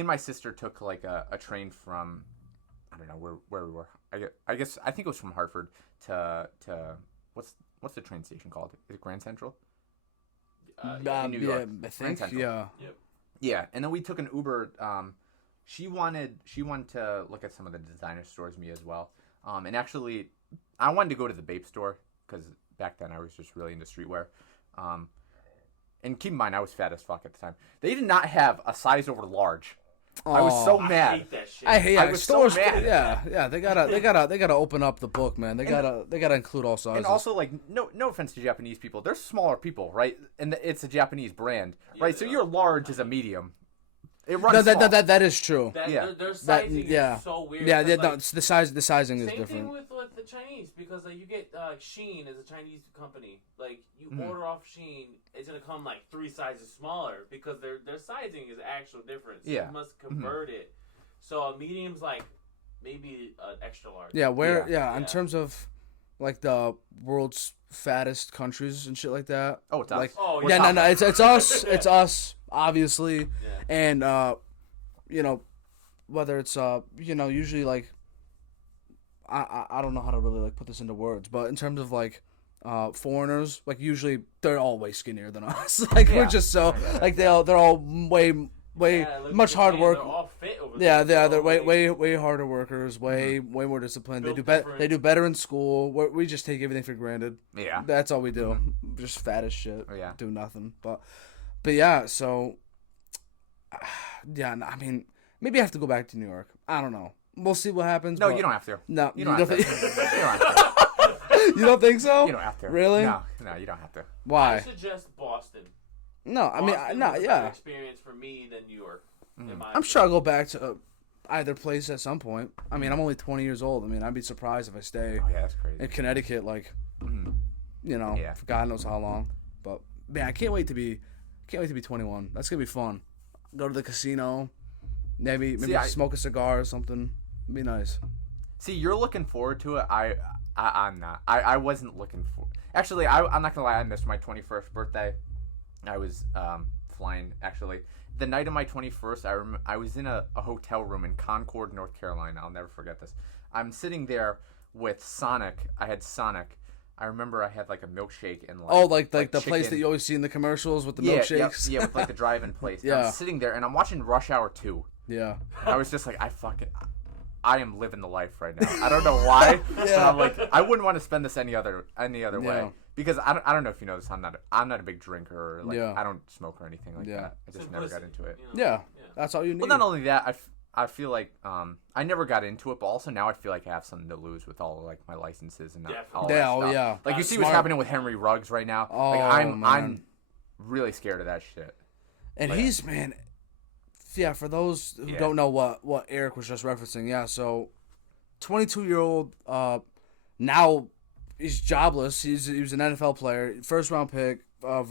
and my sister took like a train from, I don't know where we were. I think it was from Hartford to what's the train station called? Is it Grand Central? In New York. I think. Central. Yeah. Yep. Yeah, and then we took an Uber. She wanted to look at some of the designer stores, me as well. And actually, I wanted to go to the Bape store because back then I was just really into streetwear. And keep in mind, I was fat as fuck at the time. They did not have a size over large I was so I mad. hate that shit. I hate I was so stores. mad. Yeah. They gotta open up the book, man. They gotta include all sizes. And also, like, no offense to Japanese people, they're smaller people, right? And it's a Japanese brand, right? So your large is a medium. It runs small. that is true. Their sizing is so weird. Yeah, like, no, it's the sizing is same different. thing with the Chinese, because like you get Shein is a Chinese company. Like you order off Shein, it's gonna come like 3 sizes smaller because their sizing is actual difference. So you must convert it. So a medium's like maybe an extra large. Yeah, in terms of like the world's fattest countries and shit like that. Oh, it's us. Like, yeah. No, it's us. It's us, obviously. Yeah. And you know, whether it's usually like I don't know how to really like put this into words, but in terms of like foreigners, like usually they're all way skinnier than us. Like we're just so like they're all way much hard work. They're all fit over Yeah, there. they're way harder workers, way more disciplined. They do better in school. We just take everything for granted. Yeah, that's all we do. Just fat as shit. Yeah, do nothing. But yeah, so yeah, I mean, maybe I have to go back to New York. I don't know. We'll see what happens. No, you don't have to. No, you don't have to. You don't have to. You don't think so? You don't have to. Really? No, you don't have to. Why? I suggest Boston. No, I mean, Boston's no, a yeah. better experience for me than New York. I'm sure I'll go back to either place at some point. I mean, I'm only 20 years old. I mean, I'd be surprised if I stay Oh yeah, that's crazy. in Connecticut, like, Yeah. for God knows how long. But man, I can't wait to be 21. That's gonna be fun. Go to the casino, maybe smoke a cigar or something. It'd be nice. See, you're looking forward to it. I'm not. I wasn't looking for. Actually, I'm not gonna lie. I missed my 21st birthday. I was flying. Actually, the night of my 21st, I was in a hotel room in Concord, North Carolina. I'll never forget this. I'm sitting there with Sonic. I had Sonic. I remember I had like a milkshake and like the chicken. place that you always see in the commercials with the milkshakes. Yeah, with like the drive-in place. Yeah. I'm sitting there and I'm watching Rush Hour 2. Yeah. I was just like, I am living the life right now. I don't know why. But I'm like, I wouldn't want to spend this any other way. Because I don't know if you know this. I'm not a big drinker. Or like I don't smoke or anything like that. I just never got into it. Yeah. That's all you need. Well, not only that, I feel like I never got into it, but also now I feel like I have something to lose with all like my licenses and all that stuff. Yeah. Like you see what's happening with Henry Ruggs right now. Oh, like man. I'm really scared of that shit. And he's man. Yeah, for those who don't know what Erik was just referencing, so 22-year-old now he's jobless. He was an NFL player, first round pick of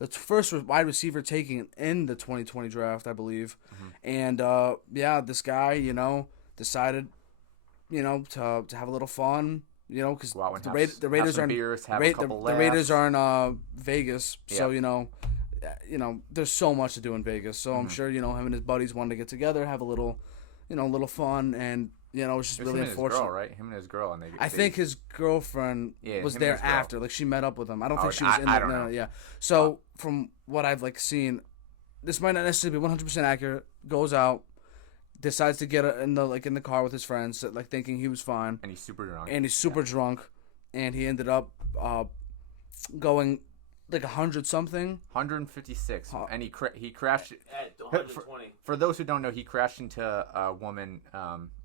the first wide receiver taken in the 2020 draft, I believe. And this guy, decided, to have a little fun, because the Raiders are the Raiders are in Vegas, so there's so much to do in Vegas. So I'm sure him and his buddies wanted to get together, have a little, little fun, and it's just really unfortunate. His girl, right? Him and his girl, and I think his girlfriend was there after. Like she met up with him. I don't think she was in there. No, yeah. So from what I've seen, this might not necessarily be 100% accurate. Goes out, decides to get in the car with his friends, thinking he was fine. And he's super drunk. And he ended up going like 100 something. 156. And he crashed at 120. For those who don't know, he crashed into a woman,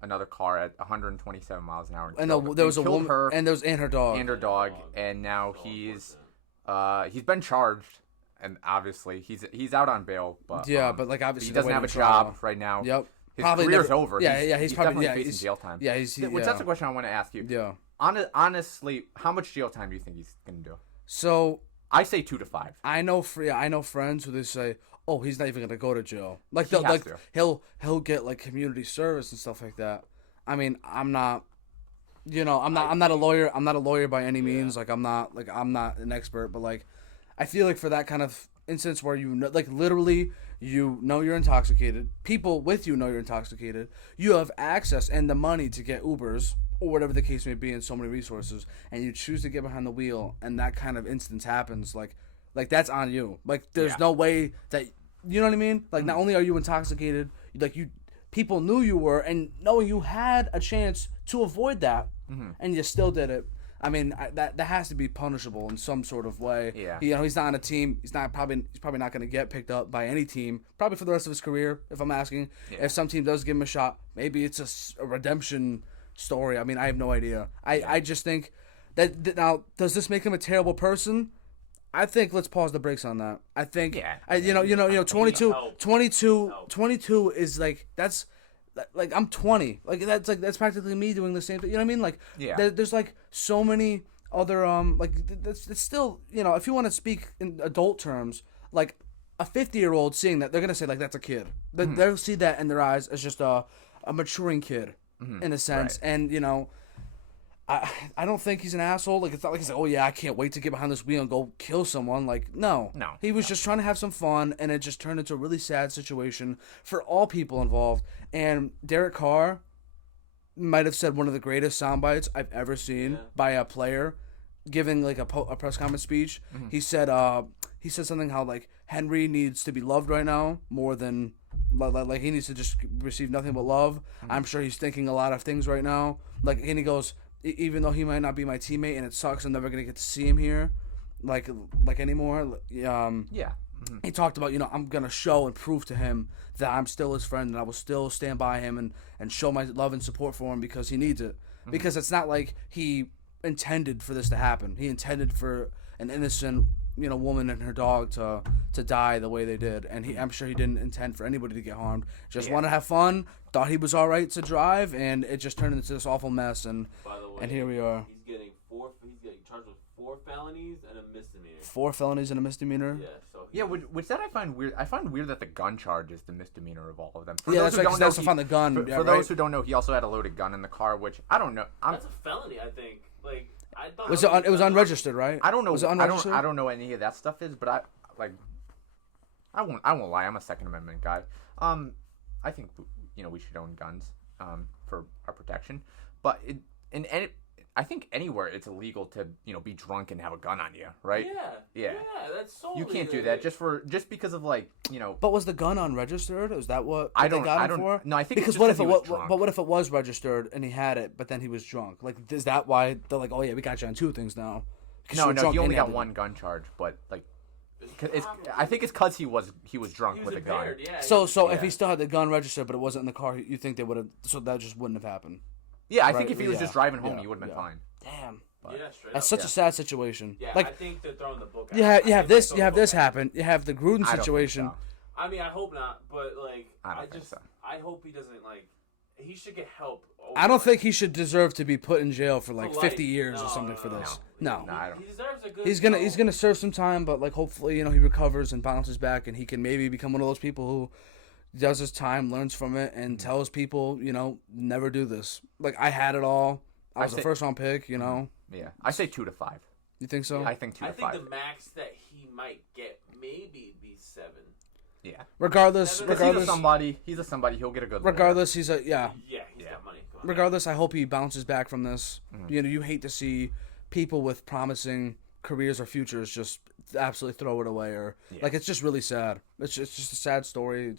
another car at 127 miles an hour. And there was a woman, and her dog. And now he's been charged, and obviously he's out on bail. But but obviously he doesn't have a job right now. Yep. His career's over. He's probably definitely facing jail time. Yeah, that's a question I want to ask you. Yeah. Honestly, how much jail time do you think he's gonna do? So I say 2 to 5. I know friends who they say, "Oh, he's not even gonna go to jail." He'll get community service and stuff like that. I mean, I'm not a lawyer. I'm not a lawyer by any means. I'm not an expert, but I feel for that kind of instance where literally you're intoxicated. People with you know you're intoxicated. You have access and the money to get Ubers or whatever the case may be, and so many resources, and you choose to get behind the wheel, and that kind of instance happens, that's on you. There's no way that, you know what I mean? Not only are you intoxicated, people knew you were, and knowing you had a chance to avoid that, and you still did it. I mean, that has to be punishable in some sort of way. Yeah. He's not on a team. He's probably not going to get picked up by any team. Probably for the rest of his career. If I'm asking, if some team does give him a shot, maybe it's a redemption story. I mean, I have no idea. I just think that now, does this make him a terrible person? I think let's pause the brakes on that. I think 22 is like that's. Like I'm 20, that's practically me doing the same thing. You know what I mean? Like, there's like so many other it's still, if you want to speak in adult terms, like a 50-year-old seeing that, they're gonna say like that's a kid. They'll see that in their eyes as just a maturing kid in a sense, right. And I don't think he's an asshole. Like, it's not like he's like, oh yeah, I can't wait to get behind this wheel and go kill someone. Like, no. He was just trying to have some fun, and it just turned into a really sad situation for all people involved. And Derek Carr might have said one of the greatest sound bites I've ever seen by a player, giving like a press conference speech. He said something how like Henry needs to be loved right now more than like he needs to just receive nothing but love. I'm sure he's thinking a lot of things right now. Like, and he goes, even though he might not be my teammate and it sucks, I'm never gonna get to see him here, like anymore. He talked about, I'm gonna show and prove to him that I'm still his friend and I will still stand by him and show my love and support for him because he needs it. Because it's not like he intended for this to happen. He intended for an innocent, woman and her dog to die the way they did, and I'm sure he didn't intend for anybody to get harmed. Just want to have fun. Thought he was all right to drive, and it just turned into this awful mess. And by the way, and here we are. He's getting charged with 4 felonies and a misdemeanor. 4 felonies and a misdemeanor. Yeah. So which that I find weird. I find weird that the gun charge is the misdemeanor of all of them. That's right. Because they also found the gun. For those who don't know, he also had a loaded gun in the car, which I don't know. That's a felony, I think. Like, I thought it was unregistered, right? I don't know. Was it unregistered? I don't know any of that stuff is, but I won't lie. I'm a Second Amendment guy. I think we should own guns for our protection, but I think anywhere it's illegal to be drunk and have a gun on you, right? Yeah. That's so. You can't do that just because of But was the gun unregistered? Is that what I they got him for? No, I think because what if it was registered and he had it, but then he was drunk? Like, is that why they're like, oh yeah, we got you on 2 things now? No, he only got 1 gun charge, but I think it's because he was drunk with a gun. Yeah, so if he still had the gun registered, but it wasn't in the car, you think they would have? So that just wouldn't have happened. Yeah, I think if he was just driving home, he would have been fine. Damn. Straight up. That's such a sad situation. Yeah, like, I think they're throwing the book out. You have this happen. You have the Gruden situation. I mean, I hope not, but I hope he doesn't he should get help. I don't think he should deserve to be put in jail for 50 years or something for this. No. I don't. He deserves a good. He's gonna serve some time, but hopefully he recovers and bounces back, and he can maybe become one of those people who does his time, learns from it, and tells people, never do this. Like, I had it all. I was a first-round pick, Yeah, I say 2 to 5. You think so? Yeah, I think 2 to 5. I think the max that he might get maybe be 7. Yeah. Regardless, he's a somebody. He'll get a good. Regardless, he's a Yeah, he's got money. Regardless, I hope he bounces back from this. You hate to see people with promising careers or futures just absolutely throw it away, or it's just really sad. It's just a sad story.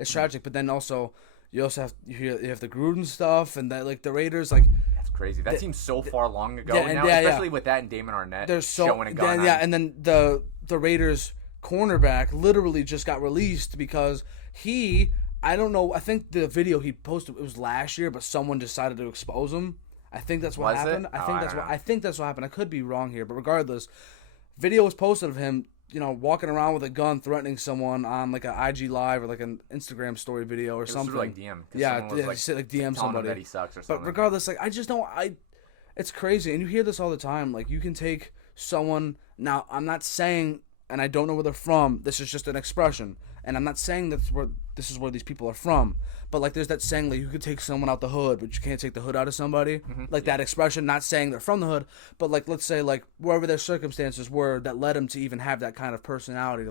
It's tragic, but then also you have the Gruden stuff, and that the Raiders that's crazy. That seems so far long ago now, especially with that and Damon Arnett showing a gun. And then the Raiders cornerback literally just got released because I don't know, I think the video he posted, it was last year, but someone decided to expose him. I think that's what happened. I think that's what happened. I could be wrong here, but regardless, video was posted of him walking around with a gun threatening someone on an IG live or an Instagram story video or something. Like DM. Yeah, DM somebody. That he sucks or something. But regardless, I just don't. It's crazy, and you hear this all the time. You can take someone. Now, I'm not saying, and I don't know where they're from. This is just an expression, and I'm not saying this is where these people are from. But there's that saying you could take someone out the hood, but you can't take the hood out of somebody. That expression. Not saying they're from the hood, but let's say wherever their circumstances were that led them to even have that kind of personality,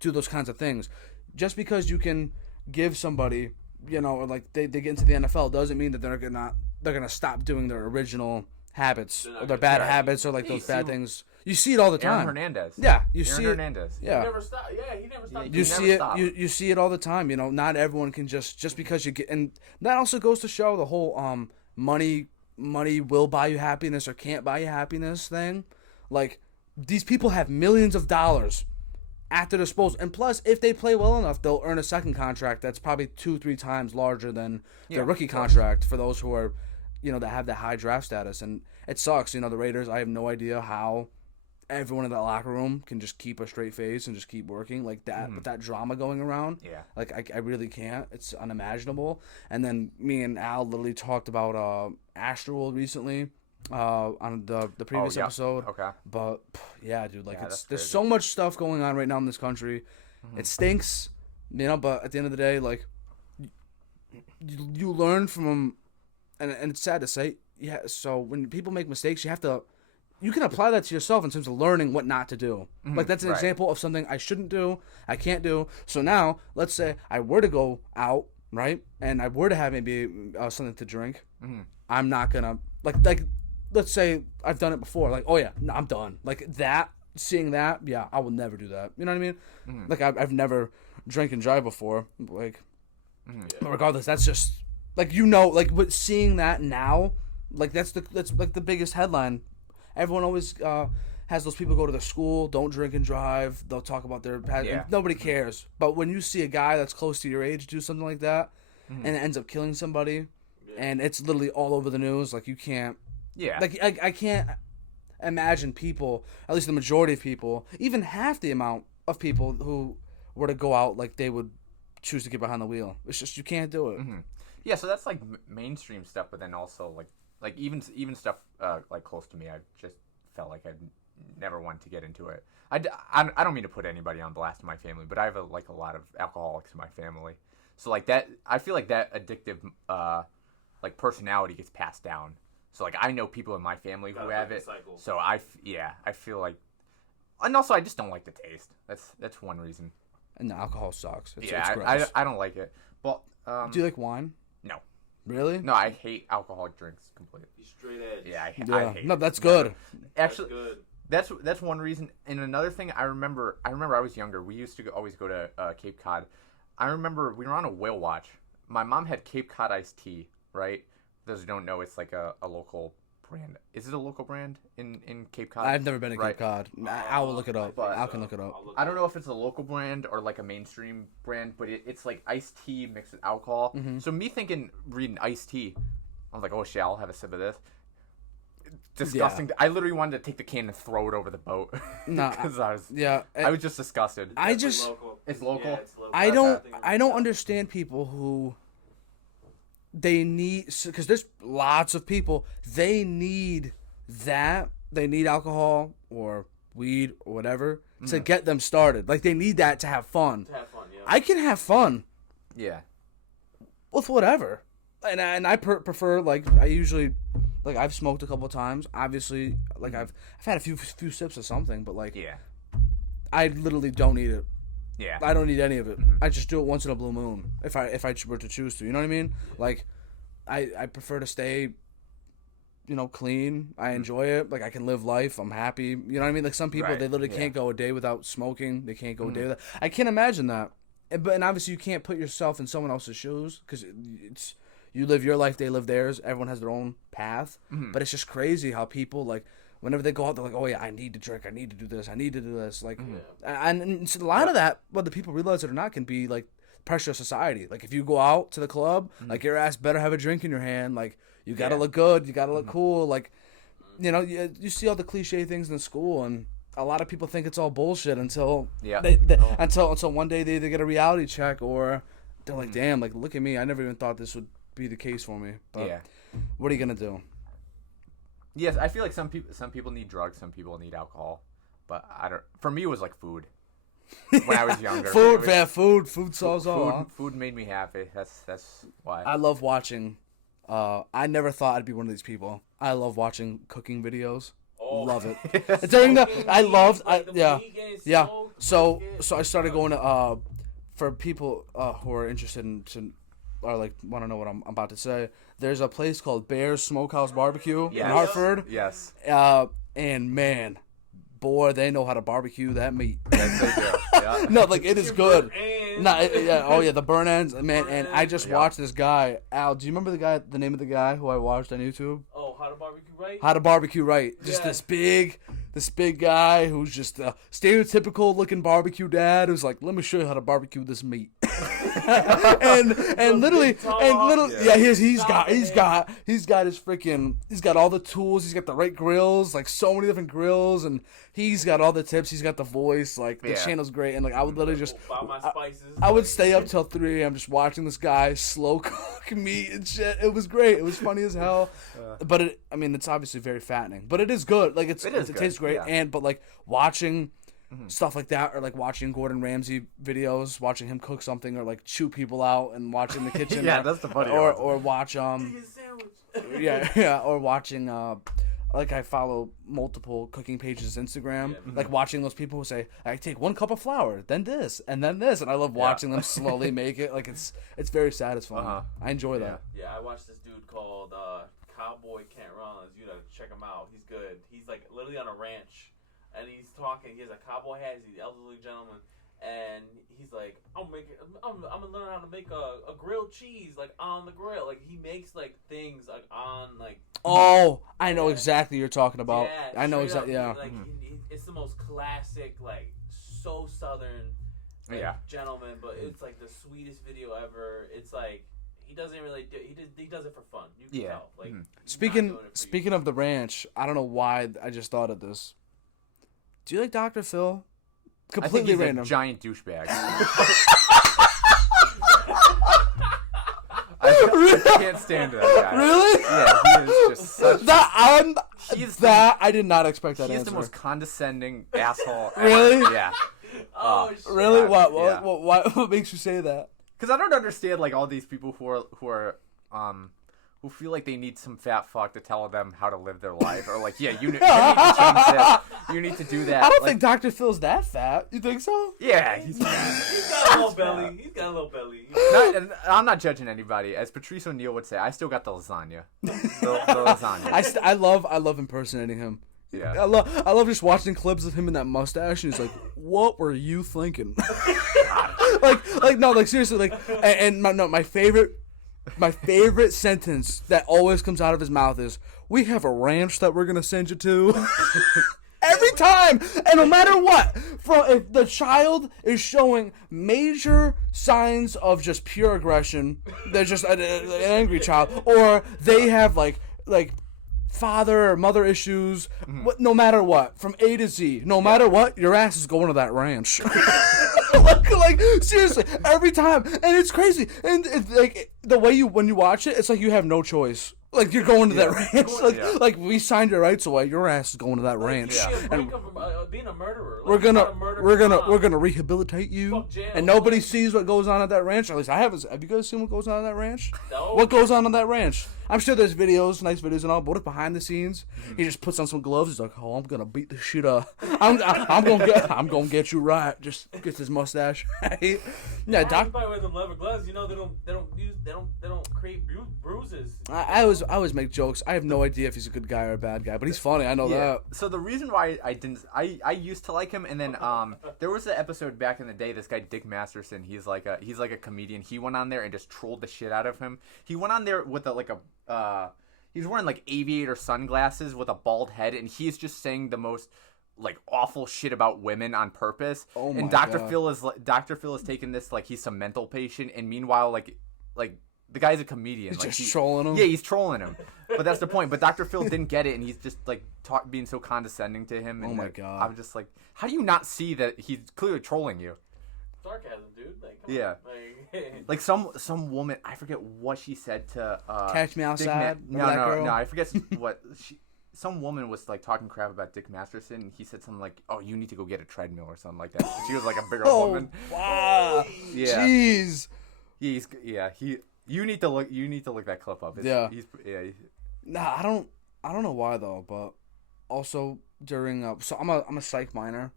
do those kinds of things. Just because you can give somebody, or they get into the NFL doesn't mean that they're gonna stop doing their original habits or their bad habits or those bad things. You see it all the time. Aaron Hernandez. Yeah, you see it. Hernandez. Yeah. He never stopped. Yeah, he never stopped. You see it. You see it all the time. Not everyone can just because you get, and that also goes to show the whole money money will buy you happiness or can't buy you happiness thing. Like, these people have millions of dollars at their disposal. And plus, if they play well enough, they'll earn a second contract that's probably 2-3 times larger than their rookie contract for those who are, that have that high draft status. And it sucks. The Raiders, I have no idea how everyone in that locker room can just keep a straight face and just keep working like that with that drama going around. Yeah. Like, I really can't. It's unimaginable. And then me and Al literally talked about Astral recently on the previous episode. Okay. But, yeah, dude, like, there's crazy. so much stuff going on right now in this country. It stinks, but at the end of the day, like, you learn from them, and it's sad to say, yeah, so when people make mistakes, you can apply that to yourself in terms of learning what not to do. Like, that's an example of something I shouldn't do, I can't do. So now, let's say I were to go out, right, and I were to have maybe something to drink. I'm not gonna like. Let's say I've done it before. Like, oh yeah, no, I'm done. Like that, seeing that, yeah, I will never do that. You know what I mean? Like I've never drank and drive before. Like, but regardless, that's just like like with seeing that now, like that's like the biggest headline. Everyone always has those people go to their school, don't drink and drive. They'll talk about their past. Yeah. Nobody cares. But when you see a guy that's close to your age do something like that, and it ends up killing somebody, and it's literally all over the news, like you can't. Yeah. Like I can't imagine people, at least the majority of people, even half the amount of people who were to go out, like they would choose to get behind the wheel. It's just you can't do it. Yeah, so that's like mainstream stuff, but then also like even stuff like close to me, I just felt like I'd never want to get into it. I don't mean to put anybody on blast in my family, but I have a lot of alcoholics in my family, so like that I feel like that addictive like personality gets passed down. So like I know people in my family who have it, so I feel like, and also I just don't like the taste. That's one reason. And the alcohol sucks. It's gross. I don't like it. But do you like wine? No. Really? No, I hate alcoholic drinks completely. Straight edge. Yeah, I hate no, it. that's good. Actually, that's good. That's one reason. And another thing, I remember I was younger. We used to always go to Cape Cod. I remember we were on a whale watch. My mom had Cape Cod iced tea, right? Those who don't know, it's like a local brand. Is it a local brand in Cape Cod? I've never been to Cape Cod. I will look it up. I can look it up. I don't know if it's a local brand or like a mainstream brand, but it's like iced tea mixed with alcohol. So me reading iced tea, I was like, oh shit, I'll have a sip of this. Disgusting. Yeah. I literally wanted to take the can and throw it over the boat. Because I was just disgusted. It's local. Yeah, it's local. I don't understand people who they need, because there's lots of people, they need alcohol or weed or whatever to get them started. Like they need that to have fun. I can have fun. Yeah. With whatever. And I prefer, like, I usually, like, I've smoked a couple of times. Obviously, like, I've had a few sips of something, but, like, I literally don't need it. Yeah. I don't need any of it. I just do it once in a blue moon if I were to choose to. You know what I mean? Like, I prefer to stay, clean. I enjoy it. Like, I can live life. I'm happy. You know what I mean? Like, some people, they literally can't go a day without smoking. They can't go a day without... I can't imagine that. And obviously, you can't put yourself in someone else's shoes because it's... You live your life, they live theirs. Everyone has their own path. But it's just crazy how people, like, whenever they go out, they're like, oh, yeah, I need to drink. I need to do this. I need to do this. Like, and so a lot of that, whether people realize it or not, can be, like, pressure of society. Like, if you go out to the club, like, your ass better have a drink in your hand. Like, you got to look good. You got to look cool. Like, you see all the cliche things in school, and a lot of people think it's all bullshit until until one day they either get a reality check or they're like, damn, like, look at me. I never even thought this would be the case for me. But what are you gonna do? Yes, I feel like some people need drugs, some people need alcohol, but I don't. For me, it was like food. When I was younger, food solves all. Food made me happy. That's why. I love watching. I never thought I'd be one of these people. I love watching cooking videos. Oh. Love it. During the, I loved. So I started going to for people who are interested in. Or like want to know what I'm about to say. There's a place called Bear's Smokehouse Barbecue in Hartford. Yes. And man, boy, they know how to barbecue that meat. Yes, they do. Yeah. No, like it is good. The burn ends, man. And I just watched this guy, Al. Do you remember the name of the guy who I watched on YouTube? Oh, How to Barbecue Right? How to Barbecue Right. Just Yeah. this big guy who's just a stereotypical looking barbecue dad who's like, let me show you how to barbecue this meat. and literally Yeah. he's got his freaking, he's got all the tools, he's got the right grills, like so many different grills, and he's got all the tips, he's got the voice, like the channel's great, and like I would literally just Buy my spices. I would stay up till 3 a.m. just watching this guy slow cook meat and shit. It was great. It was funny as hell. But it's obviously very fattening. But it is good. Like it tastes great. Yeah. But like watching stuff like that, or like watching Gordon Ramsay videos, watching him cook something, or like chew people out and watching the kitchen. Yeah, that's the funny or one. or watch or watching like I follow multiple cooking pages on Instagram, like watching those people who say, I take 1 cup of flour, then this, and then this, and I love watching them slowly make it. Like it's very satisfying. I enjoy that. Yeah, I watched this dude called Cowboy Can't Run. You gotta check him out. He's good. He's like literally on a ranch, and he's talking. He has a cowboy hat. He's an elderly gentleman, and he's like, I'm gonna learn how to make a grilled cheese like on the grill. Like he makes like things like on like. Oh, I know exactly what you're talking about. Yeah, I know straight exactly. up, Yeah. Like it's the most classic, like so southern, like, gentleman, but it's like the sweetest video ever. It's like he doesn't really do. He does it for fun. You can tell. Like Speaking of the ranch, I don't know why I just thought of this. Do you like Dr. Phil? Completely I think he's random. a giant douchebag. I can't stand that guy. Really? Yeah, he is just such. I did not expect that He's answer. the most condescending asshole. Really? Ever. Yeah. Oh shit. Really? What? Yeah. What makes you say that? Because I don't understand like all these people who feel like they need some fat fuck to tell them how to live their life, or like, you need to change this, you need to do that. I don't think Dr. Phil's that fat. You think so? Yeah, he's He's got a little belly. He's got a little belly. and I'm not judging anybody. As Patrice O'Neill would say, I still got the lasagna. The lasagna. I love impersonating him. Yeah. I love just watching clips of him in that mustache, and he's like, "What were you thinking?" like seriously, my favorite sentence that always comes out of his mouth is, "We have a ranch that we're gonna send you to." Every time, and no matter what, if the child is showing major signs of just pure aggression, they're just an angry child, or they have like father or mother issues, no matter what, from A to Z, no matter what, your ass is going to that ranch. like seriously, every time, and it's crazy, and it's like the way when you watch it, it's like you have no choice. Like you're going to that ranch. Like we signed your rights away. Your ass is going to that ranch. And being a murderer. We're gonna rehabilitate you, and nobody sees what goes on at that ranch. At least I haven't. Have you guys seen what goes on at that ranch? No. What goes on that ranch? I'm sure there's videos, nice videos and all. But what if behind the scenes, he just puts on some gloves? He's like, "Oh, I'm gonna beat the shit up. I'm gonna get you right." Just gets his mustache right. Yeah, Doc. By wear them leather gloves, they don't create bruises. I always make jokes. I have no idea if he's a good guy or a bad guy, but he's funny. I know that. So the reason why I used to like him, and then there was an episode back in the day. This guy Dick Masterson, he's like a comedian. He went on there and just trolled the shit out of him. He went on there with he was wearing like aviator sunglasses with a bald head, and he's just saying the most like awful shit about women on purpose. Oh my and God. Dr. Phil is taking this like he's some mental patient, and meanwhile like the guy's a comedian. He's like, just trolling him. Yeah, he's trolling him. But that's the point. But Dr. Phil didn't get it, and he's just like being so condescending to him. And oh my God. I'm just like, how do you not see that he's clearly trolling you? Sarcasm, dude. Like, come Yeah. on. Like some woman, I forget what she said to Catch Me Outside? Remember that girl? No, I forget what some woman was like talking crap about Dick Masterson, and he said something like, "Oh, you need to go get a treadmill or something like that." She was like a bigger woman. Wow. Yeah. Jeez. You need to look that clip up. Nah, I don't know why though, but also during so I'm a psych minor.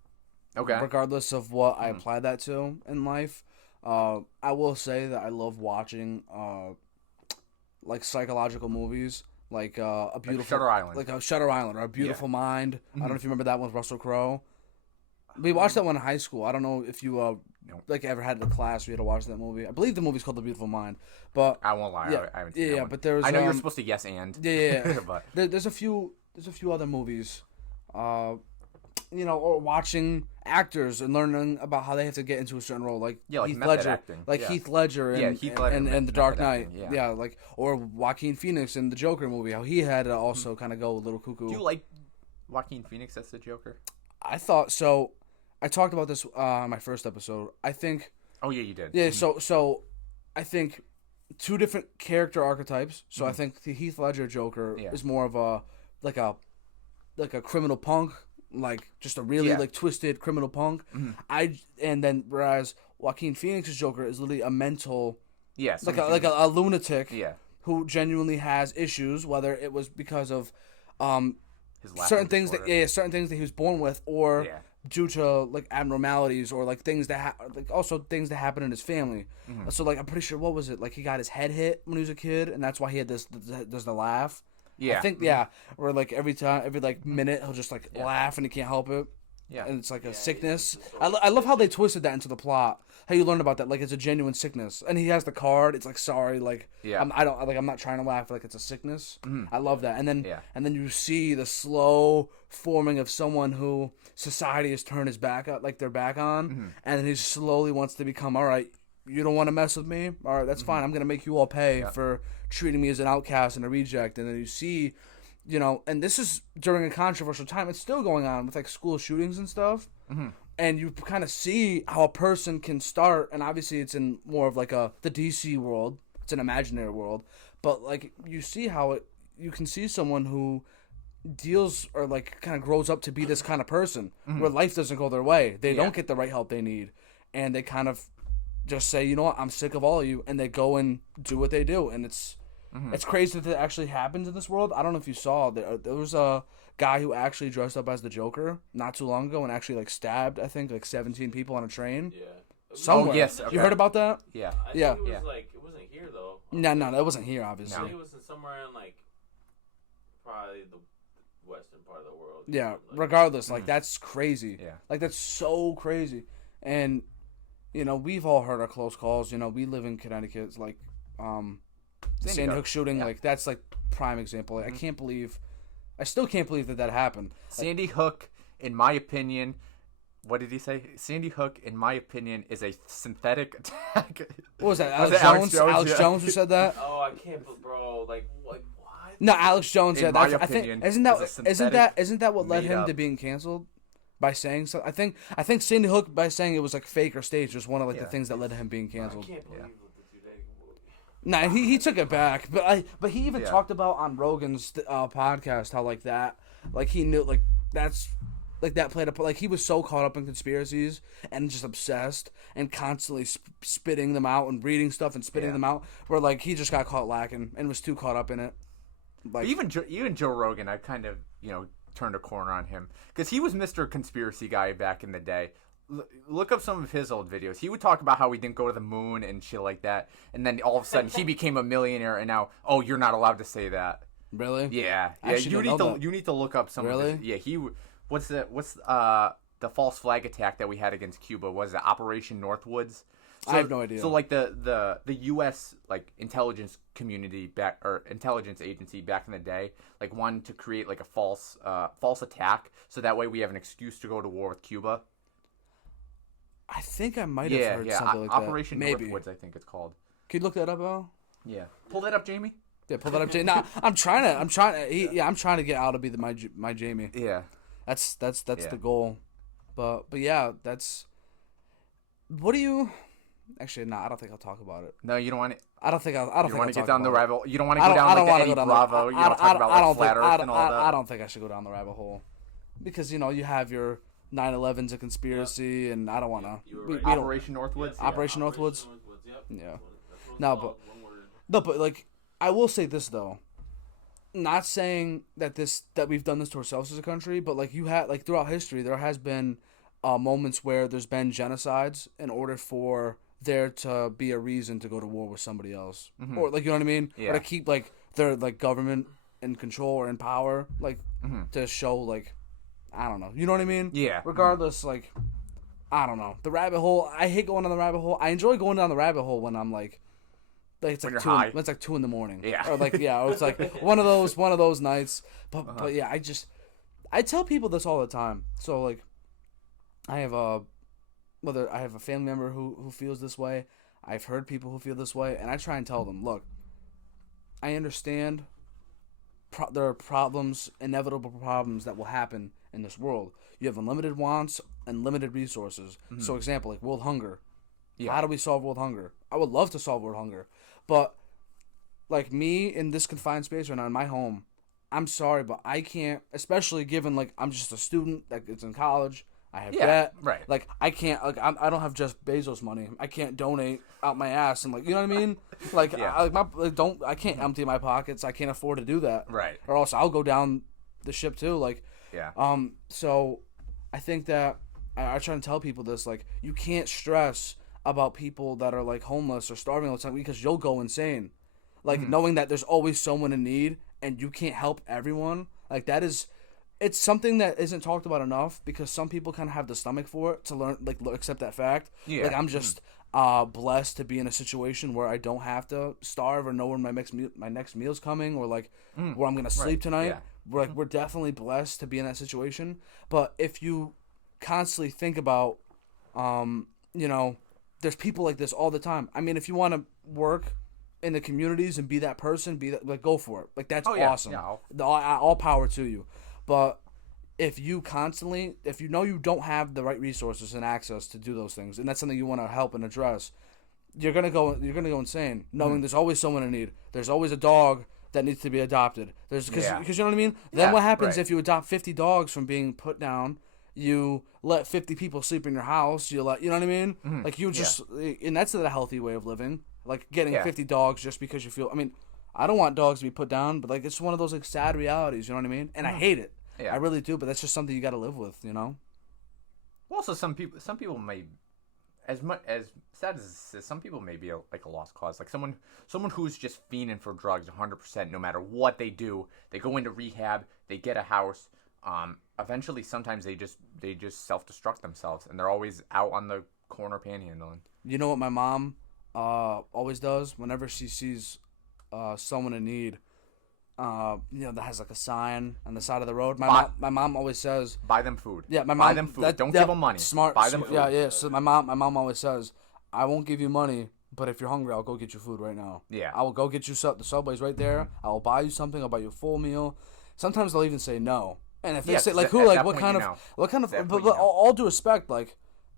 Okay. Regardless of what I apply that to in life, I will say that I love watching like psychological movies, like a beautiful Shutter Island, like a Shutter Island or A Beautiful Mind. I don't know if you remember that one with Russell Crowe. We watched that one in high school. I don't know if you Nope. like ever had in a class. We had to watch that movie. I believe the movie's called The Beautiful Mind. But I won't lie. Yeah, I haven't seen that one. but there's. I know you're supposed to yes and. Yeah. But There's a few other movies, or watching actors and learning about how they have to get into a certain role, like like Heath method Ledger, acting. like Yeah. Heath Ledger, and Heath Ledger and The Dark method Knight, acting, like or Joaquin Phoenix in the Joker movie, how he had to also kind of go a little cuckoo. do you like Joaquin Phoenix as the Joker? I thought so. I talked about this on my first episode. I think. Oh yeah, you did. Yeah. So, I think two different character archetypes. So I think the Heath Ledger Joker is more of a like a criminal punk, like just a really like twisted criminal punk. And then whereas Joaquin Phoenix's Joker is literally a mental, like a lunatic, who genuinely has issues, whether it was because of His lack certain of things disorder. certain things that he was born with, or due to like abnormalities, or like things that also things that happen in his family. So like I'm pretty sure, what was it, like he got his head hit when he was a kid, and that's why he had the laugh. Yeah. I think where like every like minute he'll just like laugh and he can't help it. Yeah. And it's like a sickness. I love how they twisted that into the plot. How you learn about that, like it's a genuine sickness, and he has the card. It's like, sorry, like I'm not trying to laugh, like it's a sickness. I love that. And then you see the slow forming of someone who society has turned his back up, like their back on, and then he slowly wants to become, all right, you don't want to mess with me, all right, that's fine. I'm gonna make you all pay for treating me as an outcast and a reject. And then you see, and this is during a controversial time. It's still going on with like school shootings and stuff. And you kind of see how a person can start, and obviously it's in more of like the DC world. It's an imaginary world, but like you see how you can see someone who deals or like kind of grows up to be this kind of person where life doesn't go their way. They don't get the right help they need, and they kind of just say, you know what, I'm sick of all of you, and they go and do what they do. And it's crazy that actually happens in this world. I don't know if you saw, there was a guy who actually dressed up as the Joker not too long ago and actually like stabbed, I think, like 17 people on a train. Yeah. Somewhere. Oh, yes. You heard about that? Yeah. I think it was like, it wasn't here though. No, that wasn't here, I obviously. think it was somewhere in like probably the western part of the world. Yeah, Like, regardless, like that's crazy. Yeah. Like that's so crazy. And we've all heard our close calls. We live in Connecticut. It's like Sandy Hook shooting, like that's like prime example. Like, I still can't believe that happened. Sandy Hook, in my opinion, what did he say? Sandy Hook, in my opinion, is a synthetic attack. What was that? Was Alex it Jones? Alex Jones? Jones who said that? Oh, I can't, bro. Like what? No, Alex Jones. In Yeah, my I think opinion, isn't is a that what led made him up. to being canceled? By saying so, I think Sandy Hook, by saying it was like fake or staged, was one of like the things that led to him being I canceled. can't believe what the dude. Nah, he took it back, but he even talked about on Rogan's podcast how like that, like he knew like that's like that played a like he was so caught up in conspiracies and just obsessed and constantly spitting them out and reading stuff and spitting them out, where like he just got caught lacking and was too caught up in it. Like Even Joe Rogan, I kind of turned a corner on him because he was Mr. Conspiracy Guy back in the day. Look up some of his old videos. He would talk about how he didn't go to the moon and shit like that, and then all of a sudden he became a millionaire, and now you're not allowed to say that. really? Yeah. I actually You didn't know that. need to look up some. Really? Of his, yeah. What's the false flag attack that we had against Cuba? Was it Operation Northwoods? I have no idea. So like the U.S. like intelligence community intelligence agency back in the day, like wanted to create like a false attack, so that way we have an excuse to go to war with Cuba. I think I might have heard something like Operation that. Maybe. Northwoods, I think it's called. Could you look that up, Al? Yeah. Pull that up, Jamie. Yeah, pull that up, Jamie. No, I'm trying to get Al to be my Jamie. Yeah. That's the goal. But yeah, that's. What do you? Actually, no, I don't think I'll talk about it. No, you don't want it. I don't think I'll. You want to get down the rabbit. rabbit. You don't want to go down like the Eddie Bravo. You don't talk about like flat Earth and all that. I don't think I should go down the rabbit hole, because you have your 9/11's a conspiracy, and I don't want to. Operation Northwoods. Yeah. Operation Northwoods? Yep. Yeah. That's what No, it's called, one word. No, but like I will say this though. Not saying that we've done this to ourselves as a country, but like you had like throughout history, there has been moments where there's been genocides in order for there to be a reason to go to war with somebody else, or like you know what I mean, Yeah. or to keep like their like government in control or in power, like to show like I don't know, you know what I mean? Yeah. Regardless, like I don't know. The rabbit hole. I hate going down the rabbit hole. I enjoy going down the rabbit hole when I'm like it's When like you're high. it's like 2 a.m. Yeah. Or like or it's like one of those nights. But yeah, I tell people this all the time. So like, I have a family member who feels this way. I've heard people who feel this way, and I try and tell them, look, I understand. There are problems, inevitable problems that will happen in this world. You have unlimited wants and limited resources. Mm-hmm. So, example, like world hunger. Yeah. How do we solve world hunger? I would love to solve world hunger, but like me in this confined space right now in my home, I'm sorry, but I can't. Especially given like I'm just a student that is in college. I have debt. Right. Like I can't. Like I don't have Jeff Bezos money. I can't donate out my ass and like you know what I mean. Like Yeah. I can't empty my pockets. I can't afford to do that. Right. Or else I'll go down the ship too. Like Yeah. So I think that I try to tell people this. Like you can't stress about people that are like homeless or starving all the time because you'll go insane. Like knowing that there's always someone in need and you can't help everyone. Like that is. It's something that isn't talked about enough because some people kind of have the stomach for it to learn, like, accept that fact. Yeah. Like, I'm just blessed to be in a situation where I don't have to starve or know when my next meal's coming or, like, where I'm going to sleep tonight. Yeah. We're definitely blessed to be in that situation. But if you constantly think about, there's people like this all the time. I mean, if you want to work in the communities and be that person, go for it. Like, that's awesome. Yeah. All power to you. But if you know you don't have the right resources and access to do those things, and that's something you want to help and address, you're gonna go insane. Knowing there's always someone in need. There's always a dog that needs to be adopted. Because you know what I mean. Then what happens if you adopt 50 dogs from being put down? You let 50 people sleep in your house. You know what I mean. Like you just, and that's not a healthy way of living. Like getting 50 dogs just because you feel. I mean, I don't want dogs to be put down, but like it's one of those like sad realities. You know what I mean? And I hate it. Yeah. I really do, but that's just something you got to live with, you know. Also, some people may, as sad as this is, some people may be like a lost cause. Like someone who's just fiending for drugs 100%. No matter what they do, they go into rehab, they get a house. Eventually, sometimes they just self-destruct themselves, and they're always out on the corner panhandling. You know what my mom always does whenever she sees someone in need. That has like a sign on the side of the road. My mom always says, "Buy them food." Yeah, my mom. Buy them food. Don't give them money. Smart. Buy them food. Yeah. So my mom always says, "I won't give you money, but if you're hungry, I'll go get you food right now. Yeah. I will go get you the Subway's right there. I will buy you something. I'll buy you a full meal. Sometimes they'll even say no. And if they say like who, like what kind of, but all due respect, like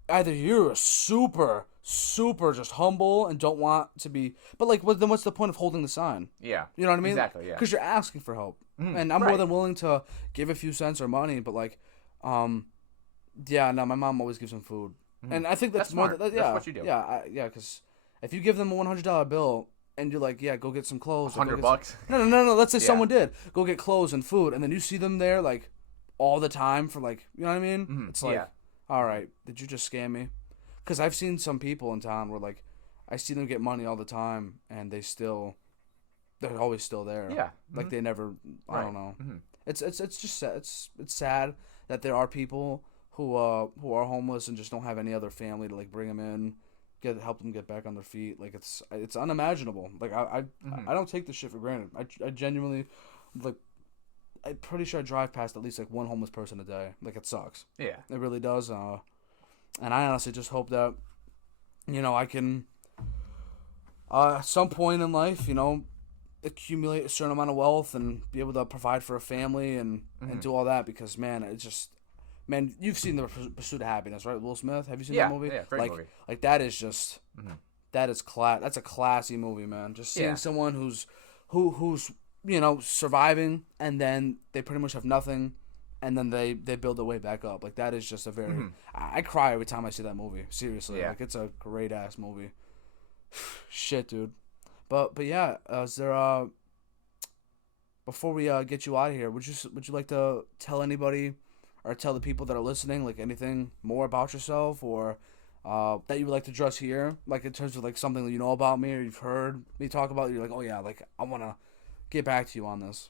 either you're super just humble and don't want to be, but like then what's the point of holding the sign? Yeah, you know what I mean? Exactly. Yeah, because you're asking for help, and I'm more than willing to give a few cents or money, but like, my mom always gives them food, and I think that's more. That's what you do. Yeah, because if you give them a $100 bill and you're like, yeah, go get some clothes, $100. No. Let's say someone did go get clothes and food, and then you see them there like all the time for like, you know what I mean? It's like, all right, did you just scam me? Because I've seen some people in town where, like, I see them get money all the time, and they're always still there. Yeah. Like, they never, I don't know. It's just sad. It's sad that there are people who are homeless and just don't have any other family to, like, bring them in, help them get back on their feet. Like, it's unimaginable. Like, I don't take this shit for granted. I genuinely, like, I'm pretty sure I drive past at least, like, one homeless person a day. Like, it sucks. Yeah. It really does. And I honestly just hope that, I can, at some point in life, accumulate a certain amount of wealth and be able to provide for a family and do all that because, man, you've seen The Pursuit of Happiness, right? Will Smith? Have you seen that movie? Yeah, great movie. Like, that is just, that's a classy movie, man. Just seeing someone who's surviving and then they pretty much have nothing. And then they build their way back up. Like, that is just a very... I cry every time I see that movie. Seriously. Yeah. Like, it's a great-ass movie. Shit, dude. But yeah, is there... Before we get you out of here, would you like to tell anybody or tell the people that are listening, like, anything more about yourself or that you would like to address here? Like, in terms of, like, something that you know about me or you've heard me talk about, you're like, oh, yeah, like, I want to get back to you on this.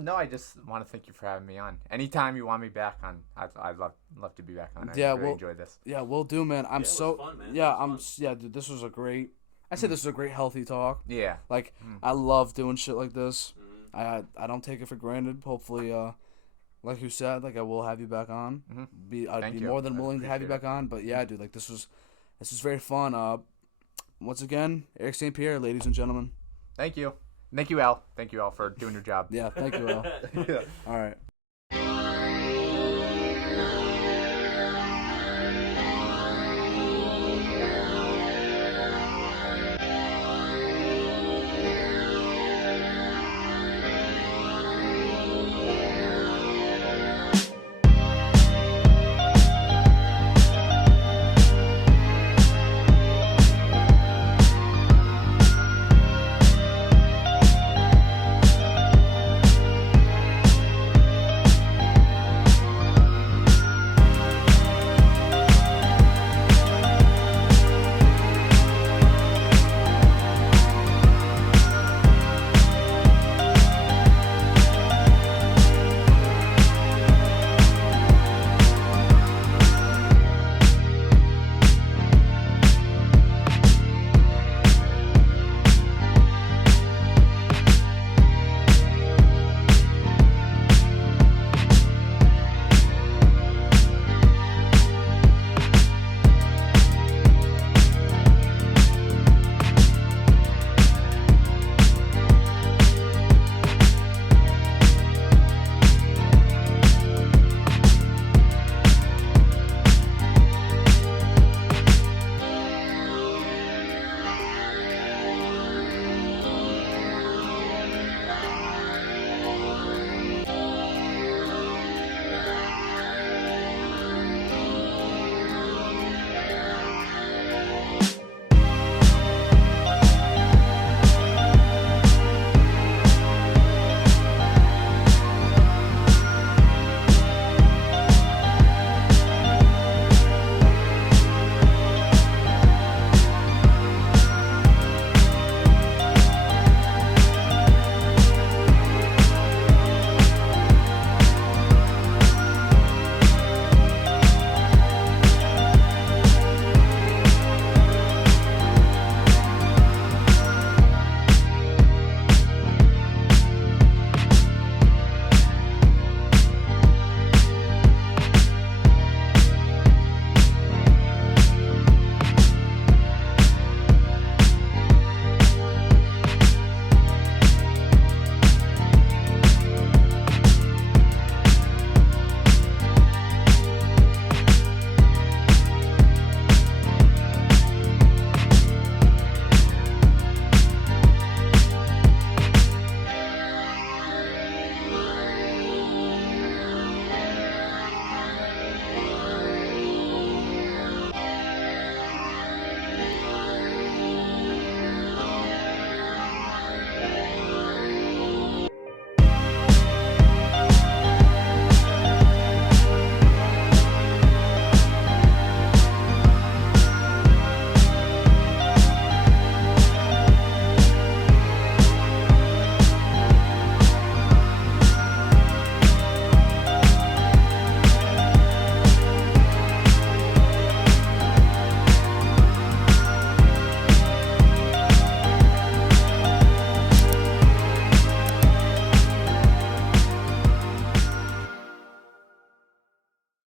No, I just want to thank you for having me on. Anytime you want me back on, I'd love to be back on. I really enjoyed this. Yeah, we'll do, man. I'm it was so fun, man. yeah, It was fun. dude. This was a great. I say this was a great healthy talk. Yeah. Like I love doing shit like this. Mhm. I don't take it for granted. Hopefully, like you said, like I will have you back on. I'd Thank be you. more than I willing to have you appreciate back on. But yeah, dude, like this was very fun. Once again, Erik St. Pierre, ladies and gentlemen. Thank you. Thank you, Al. Thank you, Al, for doing your job. Yeah, thank you, Al. All right.